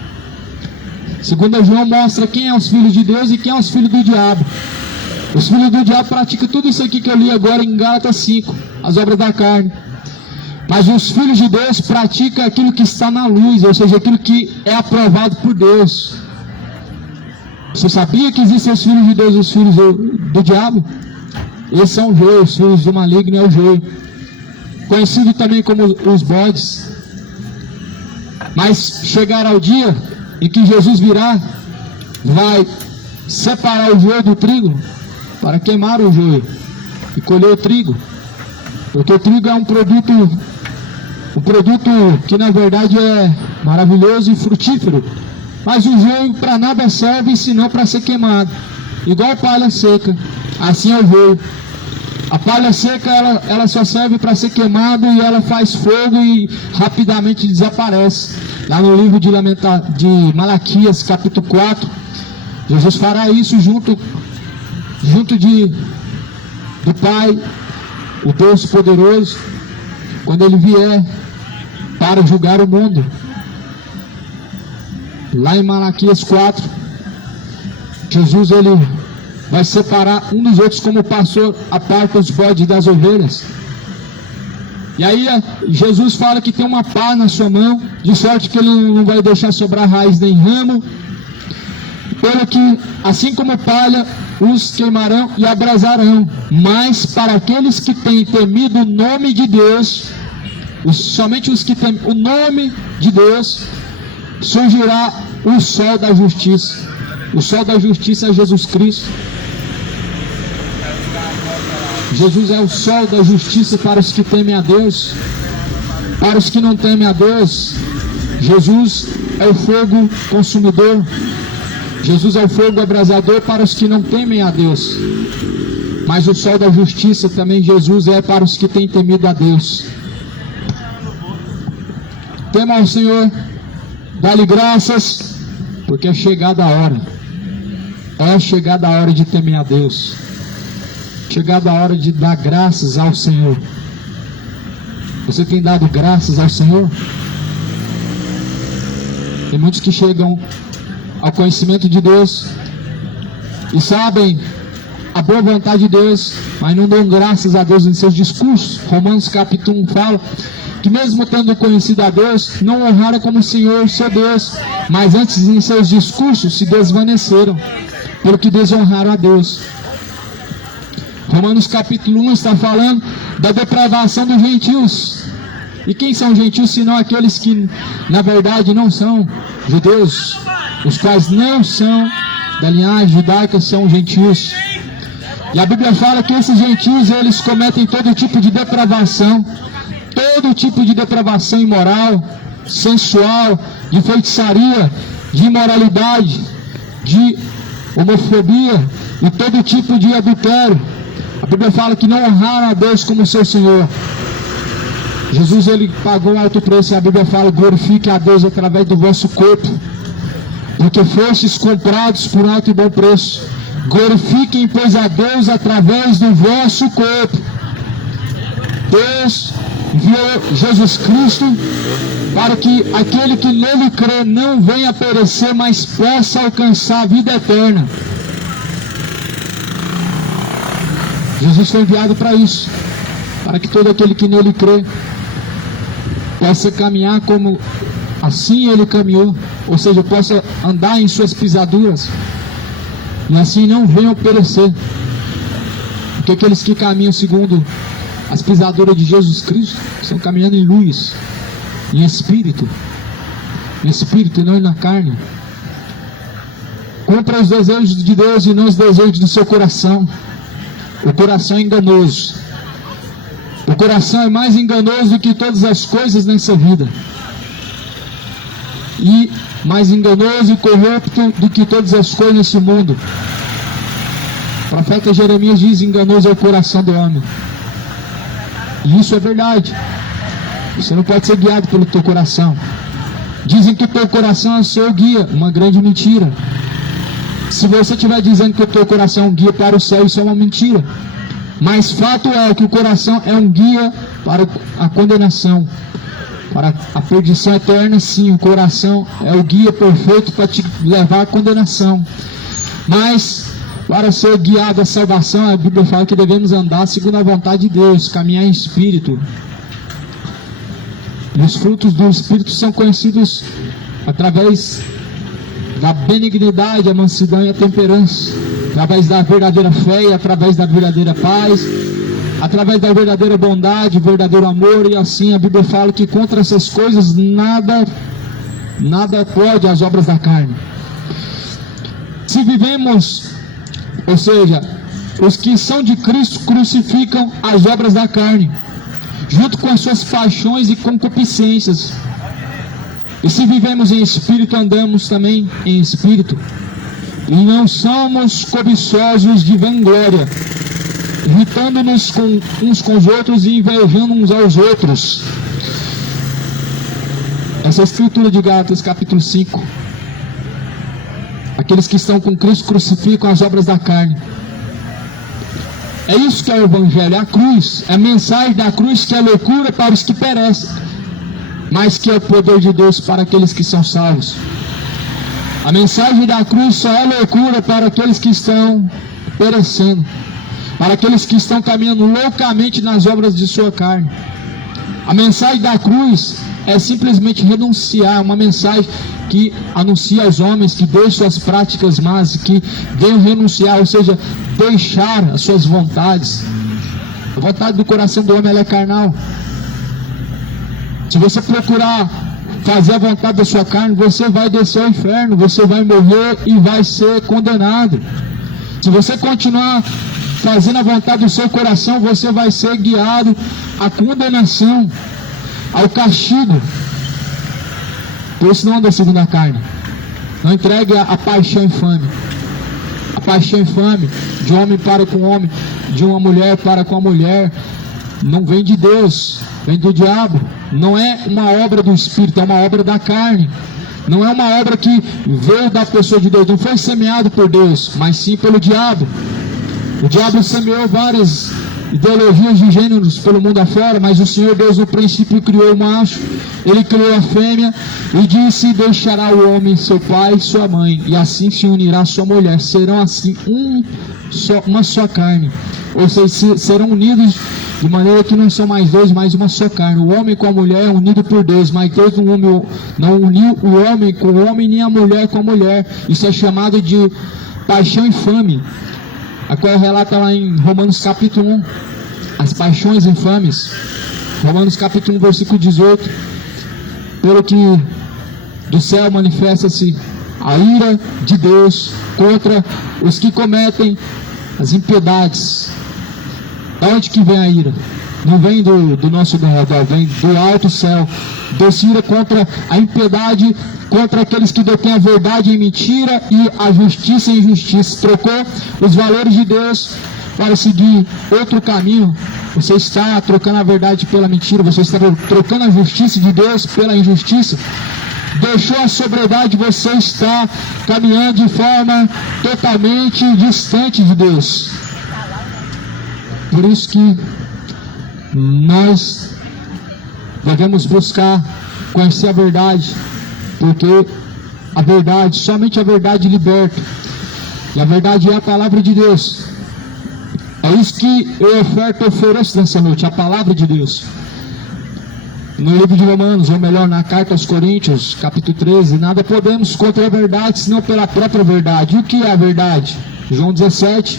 2 João mostra quem é os filhos de Deus e quem é os filhos do diabo. Os filhos do diabo praticam tudo isso aqui que eu li agora em Gálatas 5, as obras da carne. Mas os filhos de Deus praticam aquilo que está na luz, ou seja, aquilo que é aprovado por Deus. Você sabia que existem os filhos de Deus e os filhos do diabo? Esses são os joios, os filhos do maligno é o joio, conhecido também como os bodes. Mas chegará o dia em que Jesus virá, vai separar o joio do trigo para queimar o joio e colher o trigo, porque o trigo é um produto que na verdade é maravilhoso e frutífero, mas o joio para nada serve senão para ser queimado, igual palha seca. Assim é o joio. A palha seca ela só serve para ser queimada e ela faz fogo e rapidamente desaparece. Lá no livro de Malaquias, capítulo 4, Jesus fará isso junto do Pai, o Deus poderoso, quando Ele vier para julgar o mundo. Lá em Malaquias 4, Jesus ele vai separar um dos outros, como o pastor aparta os bodes das ovelhas. E aí Jesus fala que tem uma pá na sua mão, de sorte que ele não vai deixar sobrar raiz nem ramo, pelo que, assim como palha, os queimarão e abrasarão. Mas para aqueles que têm temido o nome de Deus, somente os que temem o nome de Deus, surgirá o sol da justiça. O sol da justiça é Jesus Cristo. Jesus é o sol da justiça para os que temem a Deus. Para os que não temem a Deus, Jesus é o fogo consumidor. Jesus é o fogo abrasador para os que não temem a Deus. Mas o sol da justiça também Jesus é para os que têm temido a Deus. Tema ao Senhor, dá-lhe graças, porque é chegada a hora. É chegada a hora de temer a Deus. Chegada a hora de dar graças ao Senhor. Você tem dado graças ao Senhor? Tem muitos que chegam ao conhecimento de Deus e sabem a boa vontade de Deus, mas não dão graças a Deus em seus discursos. Romanos capítulo 1 fala que mesmo tendo conhecido a Deus, não honraram como Senhor seu Deus, mas antes em seus discursos se desvaneceram, pelo que desonraram a Deus. Romanos capítulo 1 está falando da depravação dos gentios. E quem são gentios senão aqueles que na verdade não são judeus? os quais não são da linhagem judaica, são gentios. E a Bíblia fala que esses gentios, eles cometem todo tipo de depravação imoral, sensual, de feitiçaria, de imoralidade, de homofobia e todo tipo de adultério. A Bíblia fala que não honraram a Deus como seu Senhor. Jesus, ele pagou um alto preço, e a Bíblia fala: glorifique a Deus através do vosso corpo, porque fostes comprados por um alto e bom preço. Glorifiquem, pois, a Deus através do vosso corpo. Deus enviou Jesus Cristo para que aquele que nele crê não venha perecer, mas possa alcançar a vida eterna. Jesus foi enviado para isso, para que todo aquele que nele crê possa caminhar como assim ele caminhou, ou seja, possa andar em suas pisaduras, e assim não venham perecer. Porque aqueles que caminham segundo as pisaduras de Jesus Cristo estão caminhando em luz, em espírito e não na carne. Cumpra os desejos de Deus e não os desejos do seu coração. O coração é enganoso. O coração é mais enganoso do que todas as coisas nessa vida, e mais enganoso e corrupto do que todas as coisas nesse mundo. O profeta Jeremias diz: enganoso é o coração do homem. E isso é verdade. Você não pode ser guiado pelo teu coração. Dizem que o teu coração é o seu guia. Uma grande mentira. Se você estiver dizendo que o teu coração é um guia para o céu, isso é uma mentira. Mas fato é que o coração é um guia para a condenação, para a perdição eterna. Sim, o coração é o guia perfeito para te levar à condenação. Mas para ser guiado à salvação, a Bíblia fala que devemos andar segundo a vontade de Deus, caminhar em espírito. E os frutos do Espírito são conhecidos através da benignidade, a mansidão e a temperança, através da verdadeira fé e através da verdadeira paz, através da verdadeira bondade, verdadeiro amor. E assim a Bíblia fala que contra essas coisas nada pode as obras da carne. Se vivemos, ou seja, os que são de Cristo crucificam as obras da carne, junto com as suas paixões e concupiscências. E se vivemos em espírito, andamos também em espírito. E não somos cobiçosos de vanglória, irritando-nos uns com os outros e invejando uns aos outros. Essa é a escritura de Gálatas capítulo 5. Aqueles que estão com Cristo crucificam as obras da carne. É isso que é o Evangelho, é a cruz, é a mensagem da cruz, que é loucura para os que perecem, mas que é o poder de Deus para aqueles que são salvos. A mensagem da cruz só é loucura para aqueles que estão perecendo, para aqueles que estão caminhando loucamente nas obras de sua carne. A mensagem da cruz é simplesmente renunciar, uma mensagem que anuncia aos homens que deixem suas práticas más, que venham renunciar, ou seja, deixar as suas vontades. A vontade do coração do homem, ela é carnal. Se você procurar fazer a vontade da sua carne, você vai descer ao inferno, você vai morrer e vai ser condenado. Se você continuar fazendo a vontade do seu coração, você vai ser guiado à condenação, ao castigo. Por isso não anda segundo a carne. Não entregue a paixão infame. A paixão infame de homem para com homem, de uma mulher para com a mulher, não vem de Deus, vem do diabo. Não é uma obra do Espírito, é uma obra da carne. Não é uma obra que veio da pessoa de Deus, não foi semeado por Deus, mas sim pelo diabo. O diabo semeou várias ideologias de gêneros pelo mundo afora, mas o Senhor Deus no princípio criou o macho, Ele criou a fêmea e disse: deixará o homem seu pai e sua mãe, e assim se unirá a sua mulher, serão assim uma só carne. Ou seja, serão unidos de maneira que não são mais dois, mas uma só carne. O homem com a mulher é unido por Deus, mas Deus não uniu o homem com o homem, nem a mulher com a mulher. Isso é chamado de paixão infame, a qual relata lá em Romanos capítulo 1, as paixões infames. Romanos capítulo 1, versículo 18. Pelo que do céu manifesta-se a ira de Deus contra os que cometem as impiedades. De onde que vem a ira? Não vem do nosso derredor, vem do alto céu. Deus se ira contra a impiedade, contra aqueles que detêm a verdade em mentira e a justiça em injustiça. Trocou os valores de Deus para seguir outro caminho. Você está trocando a verdade pela mentira, você está trocando a justiça de Deus pela injustiça. Deixou a sobriedade, você está caminhando de forma totalmente distante de Deus. Por isso que nós devemos buscar conhecer a verdade, porque a verdade, somente a verdade liberta, e a verdade é a palavra de Deus. É isso que eu ofereço nessa noite, a palavra de Deus. No livro de Romanos, ou melhor, na carta aos Coríntios, capítulo 13, nada podemos contra a verdade, senão pela própria verdade. E o que é a verdade? João 17,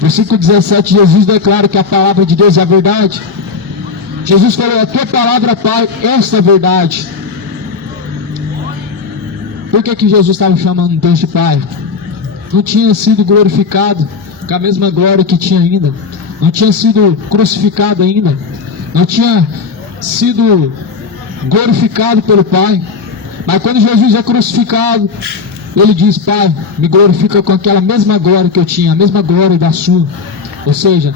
versículo 17, Jesus declara que a palavra de Deus é a verdade. Jesus falou, a tua palavra, Pai, esta é a verdade. Por que Jesus estava chamando Deus de Pai? Não tinha sido glorificado com a mesma glória que tinha ainda. Não tinha sido crucificado ainda. Não tinha sido glorificado pelo Pai. Mas quando Jesus é crucificado, ele diz, Pai, me glorifica com aquela mesma glória que eu tinha, a mesma glória da sua. Ou seja,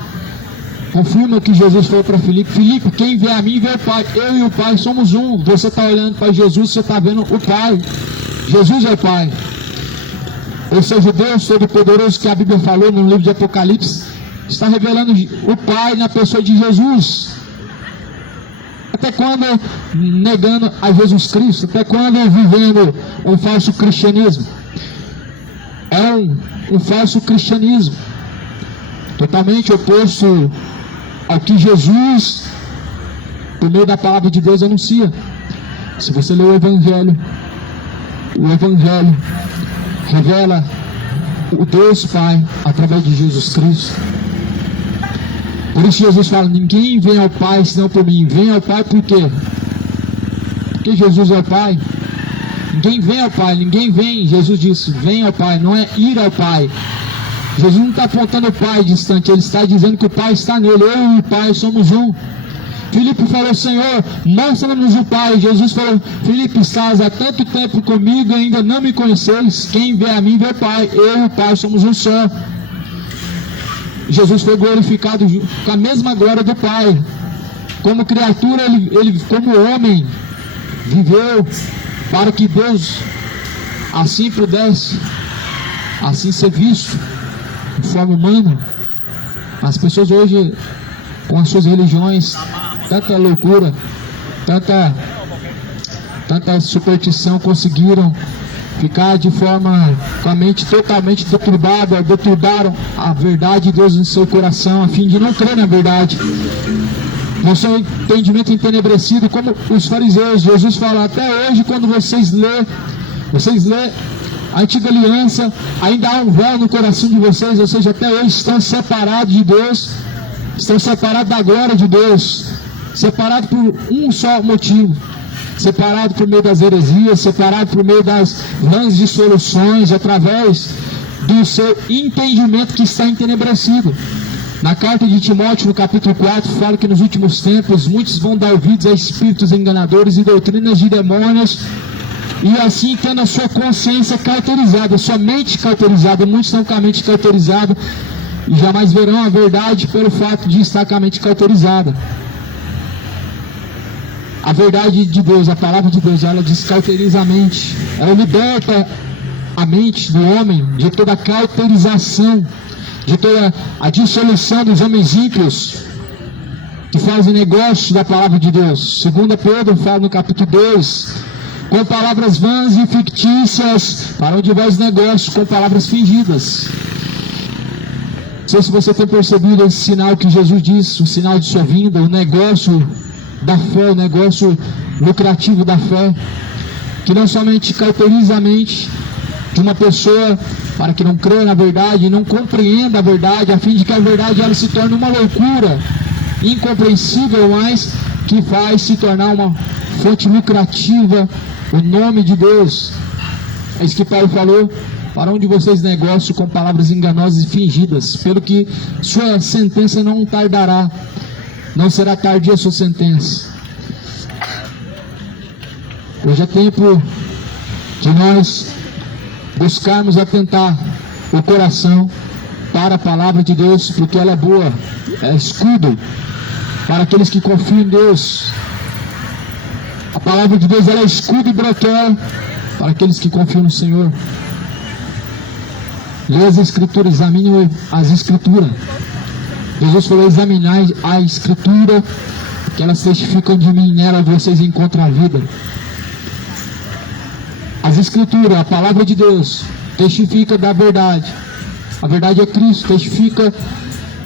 confirma o que Jesus falou para Filipe. Filipe, quem vê a mim vê o Pai. Eu e o Pai somos um. Você está olhando para Jesus, você está vendo o Pai. Jesus é o Pai. Ou seja, Deus Todo-Poderoso, que a Bíblia falou no livro de Apocalipse, está revelando o Pai na pessoa de Jesus. Até quando negando a Jesus Cristo? Até quando vivendo um falso cristianismo? É um falso cristianismo totalmente oposto ao que Jesus, por meio da palavra de Deus, anuncia. Se você ler o Evangelho revela o Deus Pai através de Jesus Cristo. Por isso Jesus fala, ninguém vem ao Pai senão por mim. Vem ao Pai por quê? Porque Jesus é o Pai. Ninguém vem ao Pai, ninguém vem. Jesus disse, vem ao Pai, não é ir ao Pai. Jesus não está apontando o Pai distante, ele está dizendo que o Pai está nele. Eu e o Pai somos um. Filipe falou, Senhor, mostra-nos o Pai. Jesus falou, Filipe, estás há tanto tempo comigo e ainda não me conheceis. Quem vê a mim vê o Pai. Eu e o Pai somos um só. Jesus foi glorificado com a mesma glória do Pai. Como criatura, ele como homem, viveu para que Deus assim pudesse assim ser visto de forma humana. As pessoas hoje, com as suas religiões, tanta loucura, tanta superstição, conseguiram ficar de forma, com a mente totalmente deturbada, deturbaram a verdade de Deus no seu coração, a fim de não crer na verdade. No seu entendimento entenebrecido, como os fariseus. Jesus fala, até hoje, quando vocês lê a antiga aliança, ainda há um véu no coração de vocês, ou seja, até hoje estão separados de Deus, estão separados da glória de Deus, separados por um só motivo, separado por meio das heresias, separado por meio das vãs dissoluções, através do seu entendimento que está entenebrecido. Na carta de Timóteo, no capítulo 4, fala que nos últimos tempos muitos vão dar ouvidos a espíritos enganadores e doutrinas de demônios, e assim tendo a sua consciência cauterizada, sua mente cauterizada. Muitos estão com a mente cauterizada e jamais verão a verdade pelo fato de estar com a mente cauterizada. A verdade de Deus, a palavra de Deus, ela descauteriza a mente. Ela liberta a mente do homem de toda a cauterização, de toda a dissolução dos homens ímpios que fazem negócio da palavra de Deus. 2 Pedro fala no capítulo 2, com palavras vãs e fictícias farão de vós negócio com palavras fingidas. Não sei se você tem percebido esse sinal que Jesus disse, o sinal de sua vinda, o negócio da fé, o negócio lucrativo da fé, que não somente cauteriza a mente de uma pessoa para que não creia na verdade e não compreenda a verdade, a fim de que a verdade ela se torne uma loucura incompreensível, mas que faz se tornar uma fonte lucrativa, o nome de Deus. É isso que Paulo falou: para onde vocês negociam com palavras enganosas e fingidas, pelo que sua sentença não tardará, não será tardia a sua sentença. Hoje é tempo de nós buscarmos atentar o coração para a palavra de Deus, porque ela é boa, é escudo para aqueles que confiam em Deus. A palavra de Deus, ela é escudo e broquel para aqueles que confiam no Senhor. Leia as Escrituras, examine as Escrituras. Jesus falou: examinai a Escritura, que elas testificam de mim, nela vocês encontram a vida. As Escrituras, a palavra de Deus, testifica da verdade. A verdade é Cristo, testifica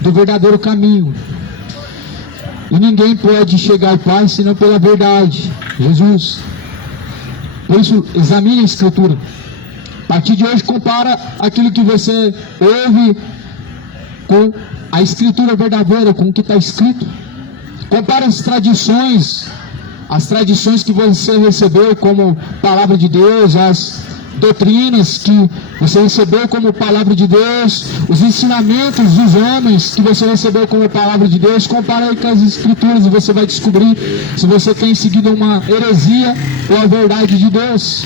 do verdadeiro caminho. E ninguém pode chegar ao Pai senão pela verdade, Jesus. Por isso, examine a Escritura. A partir de hoje, compara aquilo que você ouve com a Escritura verdadeira, com o que está escrito. Compara as tradições que você recebeu como palavra de Deus, as doutrinas que você recebeu como palavra de Deus, os ensinamentos dos homens que você recebeu como palavra de Deus. Compara aí com as Escrituras e você vai descobrir se você tem seguido uma heresia ou a verdade de Deus.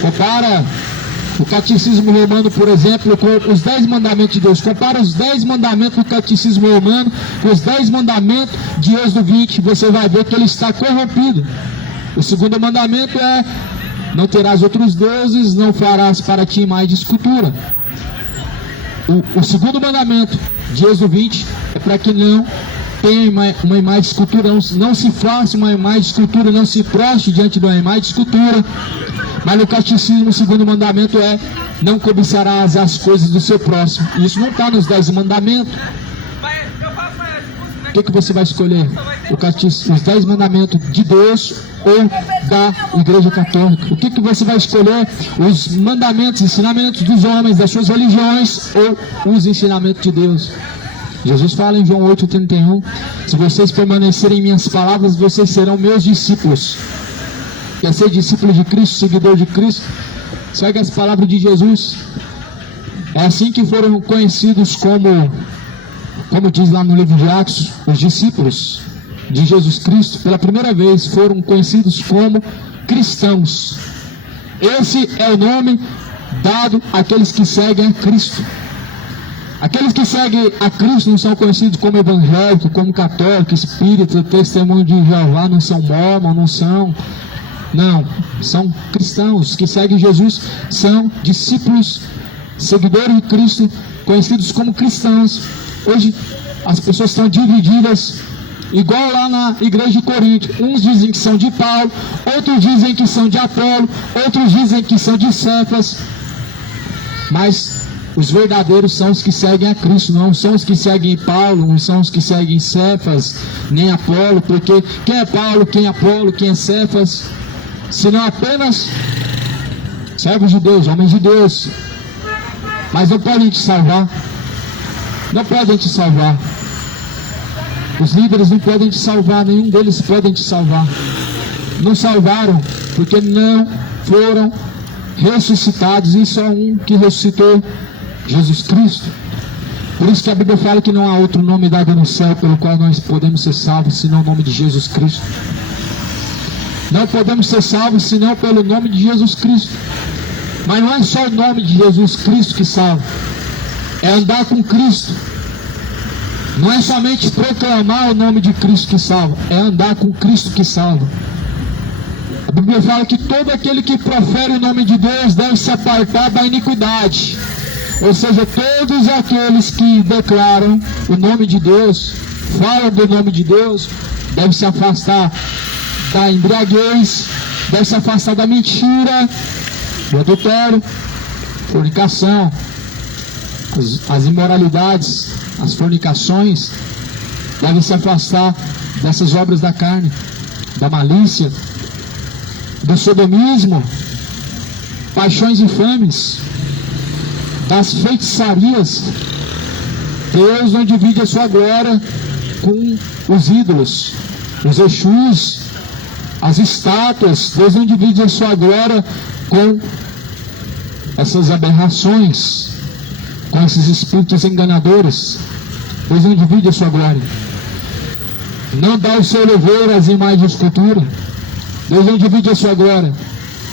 Compara o Catecismo Romano, por exemplo, com os 10 mandamentos de Deus. Compara os 10 mandamentos do Catecismo Romano com os 10 mandamentos de Êxodo 20. Você vai ver que ele está corrompido. O segundo mandamento é: não terás outros deuses, não farás para ti imagem de escultura. O segundo mandamento de Êxodo 20 é para que não tenha uma imagem de escultura, não se faça uma imagem de escultura, não se prostre diante de uma imagem de escultura. Mas no Catecismo, o segundo mandamento é: não cobiçarás as coisas do seu próximo. Isso não está nos 10 mandamentos. O que você vai escolher? Os 10 mandamentos de Deus ou da Igreja Católica? O que você vai escolher? Os mandamentos, ensinamentos dos homens, das suas religiões, ou os ensinamentos de Deus? Jesus fala em João 8,31: se vocês permanecerem em minhas palavras, vocês serão meus discípulos. Quer ser discípulo de Cristo, seguidor de Cristo? Segue as palavras de Jesus. É assim que foram conhecidos como diz lá no livro de Atos, os discípulos de Jesus Cristo, pela primeira vez foram conhecidos como cristãos. Esse é o nome dado àqueles que seguem a Cristo. Aqueles que seguem a Cristo não são conhecidos como evangélicos, como católicos, espíritas, testemunho de Jeová, não são mormons, não, são cristãos que seguem Jesus, são discípulos, seguidores de Cristo, conhecidos como cristãos. Hoje as pessoas estão divididas, igual lá na igreja de Corinto. Uns dizem que são de Paulo, outros dizem que são de Apolo, outros dizem que são de Cefas. Mas os verdadeiros são os que seguem a Cristo, não são os que seguem Paulo, não são os que seguem Cefas, nem Apolo, porque quem é Paulo, quem é Apolo, quem é Cefas? Senão apenas servos de Deus, homens de Deus, mas não podem te salvar. Não podem te salvar. Os líderes não podem te salvar, nenhum deles podem te salvar. Não salvaram porque não foram ressuscitados, e só um que ressuscitou, Jesus Cristo. Por isso que a Bíblia fala que não há outro nome dado no céu pelo qual nós podemos ser salvos, senão o nome de Jesus Cristo. Não podemos ser salvos senão pelo nome de Jesus Cristo. Mas não é só o nome de Jesus Cristo que salva, é andar com Cristo. Não é somente proclamar o nome de Cristo que salva, é andar com Cristo que salva. A Bíblia fala que todo aquele que profere o nome de Deus deve se apartar da iniquidade. Ou seja, todos aqueles que declaram o nome de Deus, falam do nome de Deus, devem se afastar da embriaguez, devem se afastar da mentira, do adultério, fornicação, as imoralidades, as fornicações. Devem se afastar dessas obras da carne, da malícia, do sodomismo, paixões infames, das feitiçarias. Deus não divide a sua glória com os ídolos, os Exus, as estátuas. Deus não divide a sua glória com essas aberrações, com esses espíritos enganadores. Deus não divide a sua glória. Não dá o seu louvor às imagens de escultura. Deus não divide a sua glória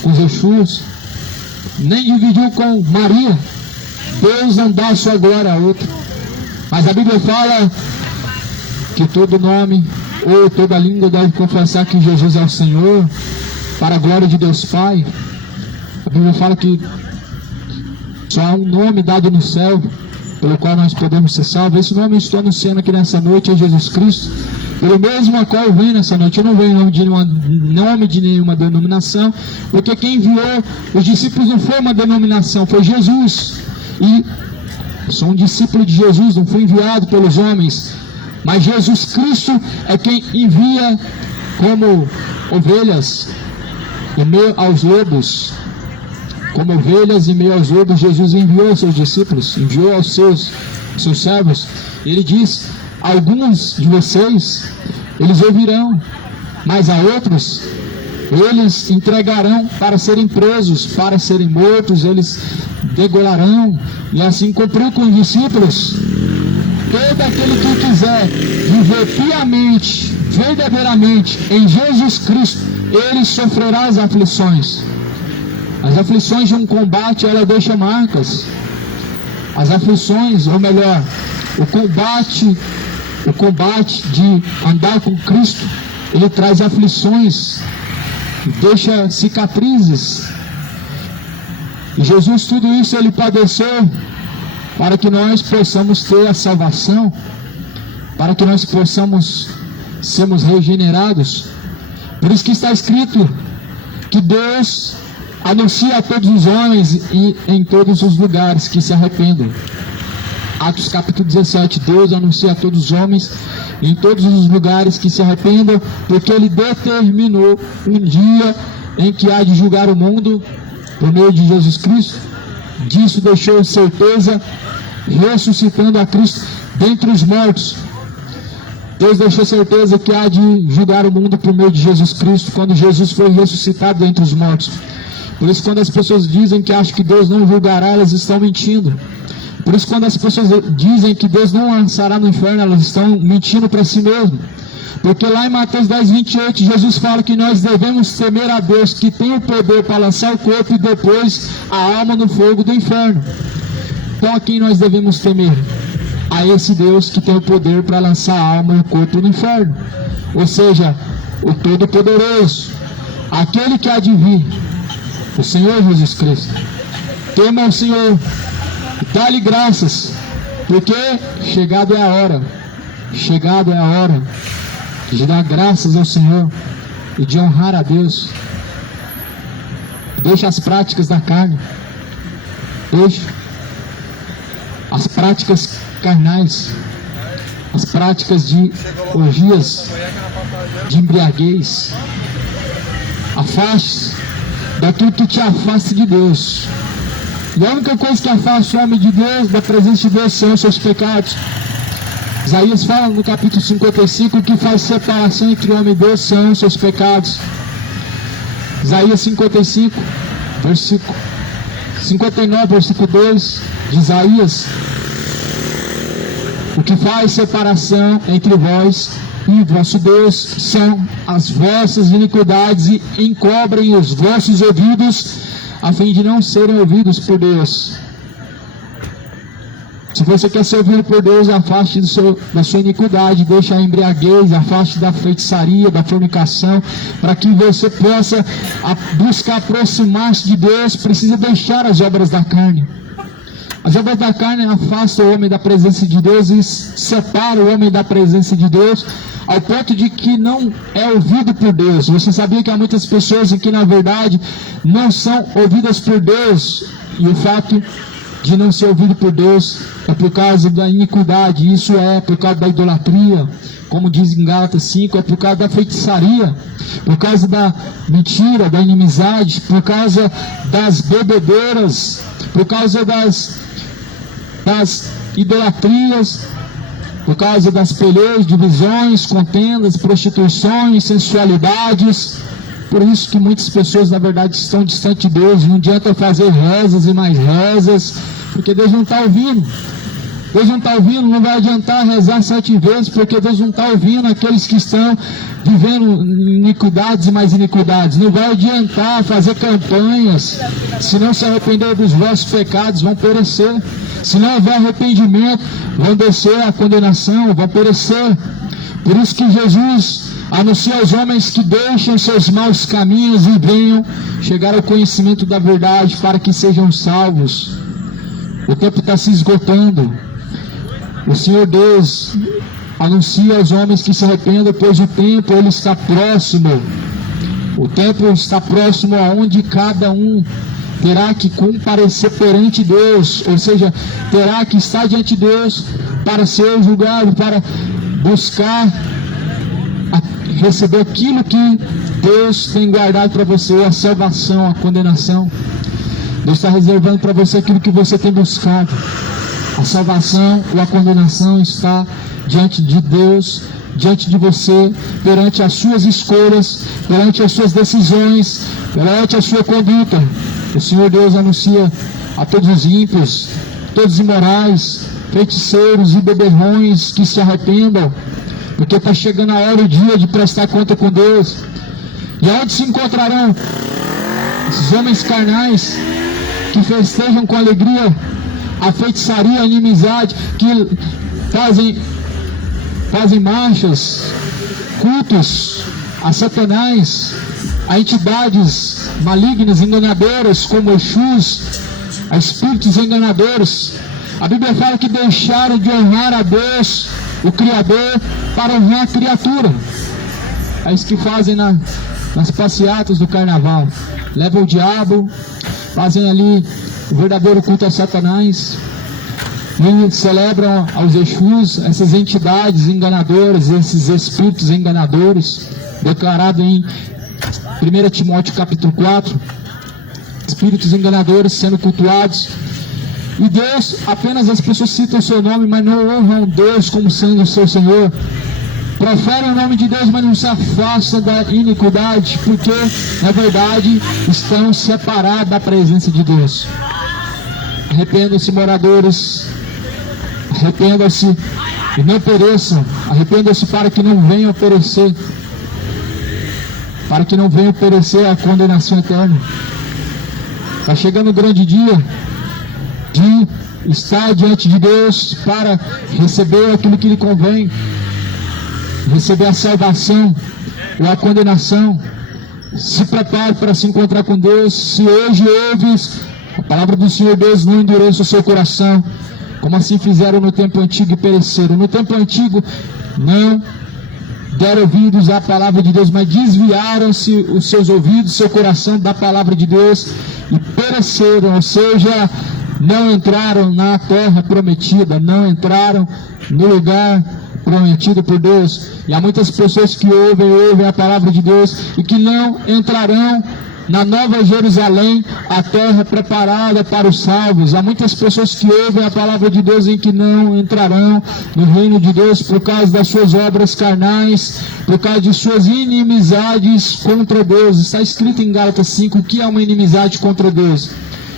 com os Exus, nem dividiu com Maria. Deus não dá a sua glória a outra. Mas a Bíblia fala que todo nome ou toda língua deve confessar que Jesus é o Senhor, para a glória de Deus Pai. A Bíblia fala que só há um nome dado no céu pelo qual nós podemos ser salvos. Esse nome eu estou anunciando aqui nessa noite é Jesus Cristo, pelo mesmo a qual eu venho nessa noite. Eu não venho em nome de nenhuma denominação, porque quem enviou os discípulos não foi uma denominação, foi Jesus. E sou um discípulo de Jesus, não fui enviado pelos homens, mas Jesus Cristo é quem envia como ovelhas em meio aos lobos. Como ovelhas em meio aos lobos, Jesus enviou aos seus discípulos, enviou aos seus servos. Ele diz: alguns de vocês, eles ouvirão, mas a outros, eles entregarão para serem presos, para serem mortos, eles degolarão. E assim cumpriu com os discípulos. Todo aquele que quiser viver piamente, verdadeiramente em Jesus Cristo, ele sofrerá as aflições. As aflições de um combate, ela deixa marcas. As aflições, ou melhor, o combate de andar com Cristo, ele traz aflições, deixa cicatrizes. E Jesus, tudo isso ele padeceu para que nós possamos ter a salvação, para que nós possamos sermos regenerados. Por isso que está escrito que Deus anuncia a todos os homens e em todos os lugares que se arrependam. Atos capítulo 17, Deus anuncia a todos os homens em todos os lugares que se arrependam, porque Ele determinou um dia em que há de julgar o mundo por meio de Jesus Cristo. Disso deixou certeza, ressuscitando a Cristo dentre os mortos. Deus deixou certeza que há de julgar o mundo por meio de Jesus Cristo, quando Jesus foi ressuscitado dentre os mortos. Por isso, quando as pessoas dizem que acham que Deus não julgará, elas estão mentindo. Por isso, quando as pessoas dizem que Deus não lançará no inferno, elas estão mentindo para si mesmo. Porque lá em Mateus 10, 28, Jesus fala que nós devemos temer a Deus, que tem o poder para lançar o corpo e depois a alma no fogo do inferno. Então, a quem nós devemos temer? A esse Deus que tem o poder para lançar a alma e o corpo no inferno. Ou seja, o Todo-Poderoso, aquele que há de vir, o Senhor Jesus Cristo. Tema ao Senhor, dá-lhe graças, porque chegado é a hora de dar graças ao Senhor e de honrar a Deus. Deixa as práticas da carne, deixa as práticas carnais, as práticas de orgias, de embriaguez. Afaste daquilo que te afasta de Deus. E a única coisa que afasta o homem de Deus, da presença de Deus, são os seus pecados. Isaías fala no capítulo 55 que faz separação entre o homem e Deus são os seus pecados. Isaías 55, versículo 59, versículo 2 de Isaías: o que faz separação entre vós e vosso Deus são as vossas iniquidades, e encobrem os vossos ouvidos, a fim de não serem ouvidos por Deus. Se você quer ser ouvido por Deus, afaste da sua iniquidade, deixe a embriaguez, afaste da feitiçaria, da fornicação, para que você possa buscar aproximar-se de Deus. Precisa deixar as obras da carne. As obras da carne afastam o homem da presença de Deus e separam o homem da presença de Deus, ao ponto de que não é ouvido por Deus. Você sabia que há muitas pessoas que na verdade não são ouvidas por Deus, e o fato de não ser ouvido por Deus é por causa da iniquidade. Isso é por causa da idolatria, como diz em Gálatas 5, é por causa da feitiçaria, por causa da mentira, da inimizade, por causa das bebedeiras, por causa das idolatrias, por causa das pelejas, divisões, contendas, prostituições, sensualidades. Por isso que muitas pessoas, na verdade, estão distantes de Deus. Não adianta fazer rezas e mais rezas, porque Deus não está ouvindo. Deus não está ouvindo, não vai adiantar rezar 7 vezes, porque Deus não está ouvindo aqueles que estão vivendo iniquidades e mais iniquidades. Não vai adiantar fazer campanhas, se não se arrepender dos vossos pecados, vão perecer. Se não houver arrependimento, vão descer a condenação, vão perecer. Por isso que Jesus anuncia aos homens que deixem seus maus caminhos e venham chegar ao conhecimento da verdade para que sejam salvos. O tempo está se esgotando. O Senhor Deus anuncia aos homens que se arrependam, pois o tempo ele está próximo. O tempo está próximo aonde cada um terá que comparecer perante Deus, ou seja, terá que estar diante de Deus para ser julgado, para buscar receber aquilo que Deus tem guardado para você, a salvação, a condenação. Deus está reservando para você aquilo que você tem buscado. A salvação ou a condenação está diante de Deus, diante de você, perante as suas escolhas, perante as suas decisões, perante a sua conduta. O Senhor Deus anuncia a todos os ímpios, todos os imorais, feiticeiros e beberrões que se arrependam, porque está chegando a hora, o dia de prestar conta com Deus. E aonde se encontrarão esses homens carnais que festejam com alegria a feitiçaria, a inimizade, que fazem marchas, cultos a Satanás, a entidades malignas, enganadoras, como Exus, a espíritos enganadores? A Bíblia fala que deixaram de honrar a Deus, o Criador, para honrar a criatura. É isso que fazem nas passeatas do carnaval. Levam o diabo, fazem ali o verdadeiro culto a Satanás, e celebram aos Exus, essas entidades enganadoras, esses espíritos enganadores, declarado em 1 Timóteo capítulo 4, espíritos enganadores sendo cultuados. E Deus, apenas as pessoas citam o seu nome, mas não honram Deus como sendo o seu Senhor. Proferem o nome de Deus, mas não se afastam da iniquidade, porque na verdade estão separados da presença de Deus. Arrependam-se, moradores, arrependam-se e não pereçam. Arrependam-se para que não venham perecer, para que não venham perecer a condenação eterna. Está chegando o grande dia de estar diante de Deus para receber aquilo que lhe convém, receber a salvação ou a condenação. Se prepare para se encontrar com Deus. Se hoje ouves a palavra do Senhor Deus, não endureça o seu coração, como assim fizeram no tempo antigo e pereceram. No tempo antigo não deram ouvidos à palavra de Deus, mas desviaram-se os seus ouvidos, seu coração da palavra de Deus e pereceram, ou seja, não entraram na terra prometida, não entraram no lugar prometido por Deus. E há muitas pessoas que ouvem a palavra de Deus e que não entrarão na Nova Jerusalém, a terra preparada para os salvos. Há muitas pessoas que ouvem a palavra de Deus e que não entrarão no reino de Deus por causa das suas obras carnais, por causa de suas inimizades contra Deus. Está escrito em Gálatas 5 o que é uma inimizade contra Deus.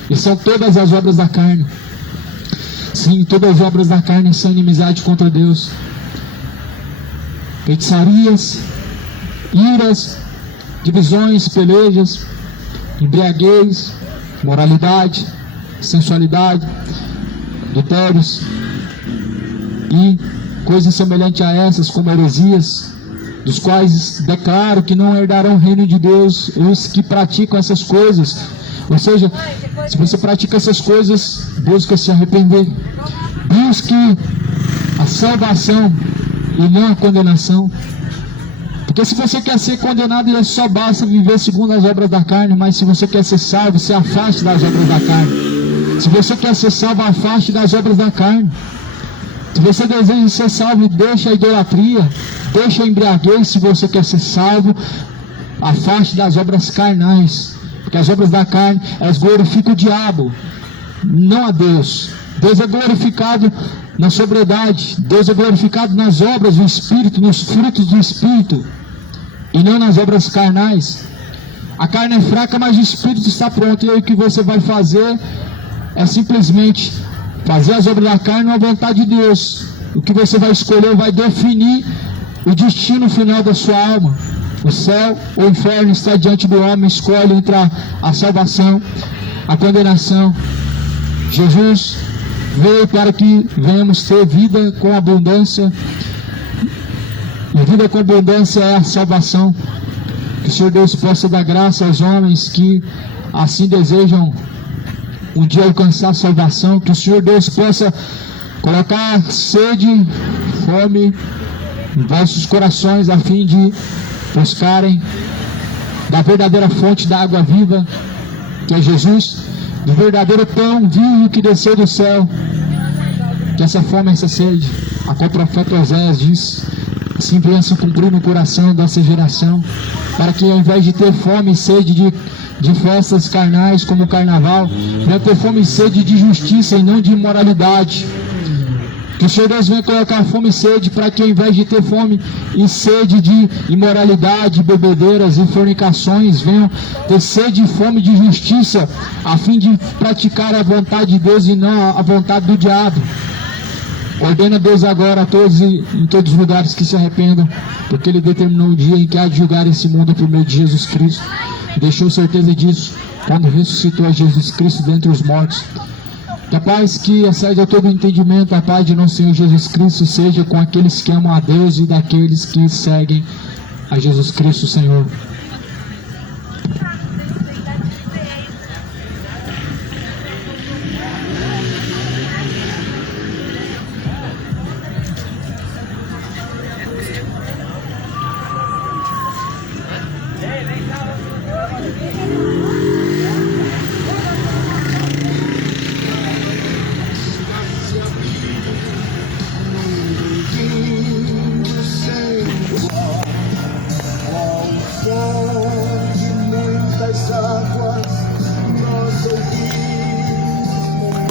E são todas as obras da carne. Sim, todas as obras da carne são inimizade contra Deus. Feitiçarias, iras, divisões, pelejas, embriaguez, moralidade, sensualidade, adultérios e coisas semelhantes a essas, como heresias, dos quais declaro que não herdarão o reino de Deus os que praticam essas coisas. Ou seja, se você pratica essas coisas, busca se arrepender, busque a salvação e não a condenação. Porque se você quer ser condenado, só basta viver segundo as obras da carne. Mas se você quer ser salvo, se afaste das obras da carne. Se você quer ser salvo, afaste das obras da carne. Se você deseja ser salvo, deixa a idolatria, deixa a embriaguez. Se você quer ser salvo, afaste das obras carnais. Porque as obras da carne, elas glorificam o diabo, não a Deus. Deus é glorificado na sobriedade. Deus é glorificado nas obras do Espírito, nos frutos do Espírito, e não nas obras carnais. A carne é fraca, mas o espírito está pronto. E aí o que você vai fazer é simplesmente fazer as obras da carne ou a vontade de Deus. O que você vai escolher vai definir o destino final da sua alma. O céu ou o inferno está diante do homem. Escolhe entre a salvação, a condenação. Jesus veio para que venhamos ter vida com abundância. E vida com abundância é a salvação. Que o Senhor Deus possa dar graça aos homens que assim desejam um dia alcançar a salvação. Que o Senhor Deus possa colocar sede, fome em vossos corações, a fim de buscarem da verdadeira fonte da água viva, que é Jesus, do verdadeiro pão vivo que desceu do céu. Que essa fome, essa sede, a qual o profeta Oséias diz, assim venha se cumprir no coração dessa geração, para que ao invés de ter fome e sede de festas carnais como o carnaval, venha ter fome e sede de justiça e não de imoralidade. Que o Senhor Deus venha colocar fome e sede, para que ao invés de ter fome e sede de imoralidade, bebedeiras e fornicações, venham ter sede e fome de justiça, a fim de praticar a vontade de Deus e não a vontade do diabo. Ordena Deus agora a todos e em todos os lugares que se arrependam, porque Ele determinou um dia em que há de julgar esse mundo por meio de Jesus Cristo. Deixou certeza disso quando ressuscitou a Jesus Cristo dentre os mortos. Que a paz que excede a todo entendimento, a paz de nosso Senhor Jesus Cristo, seja com aqueles que amam a Deus e daqueles que seguem a Jesus Cristo, Senhor. Vem cá.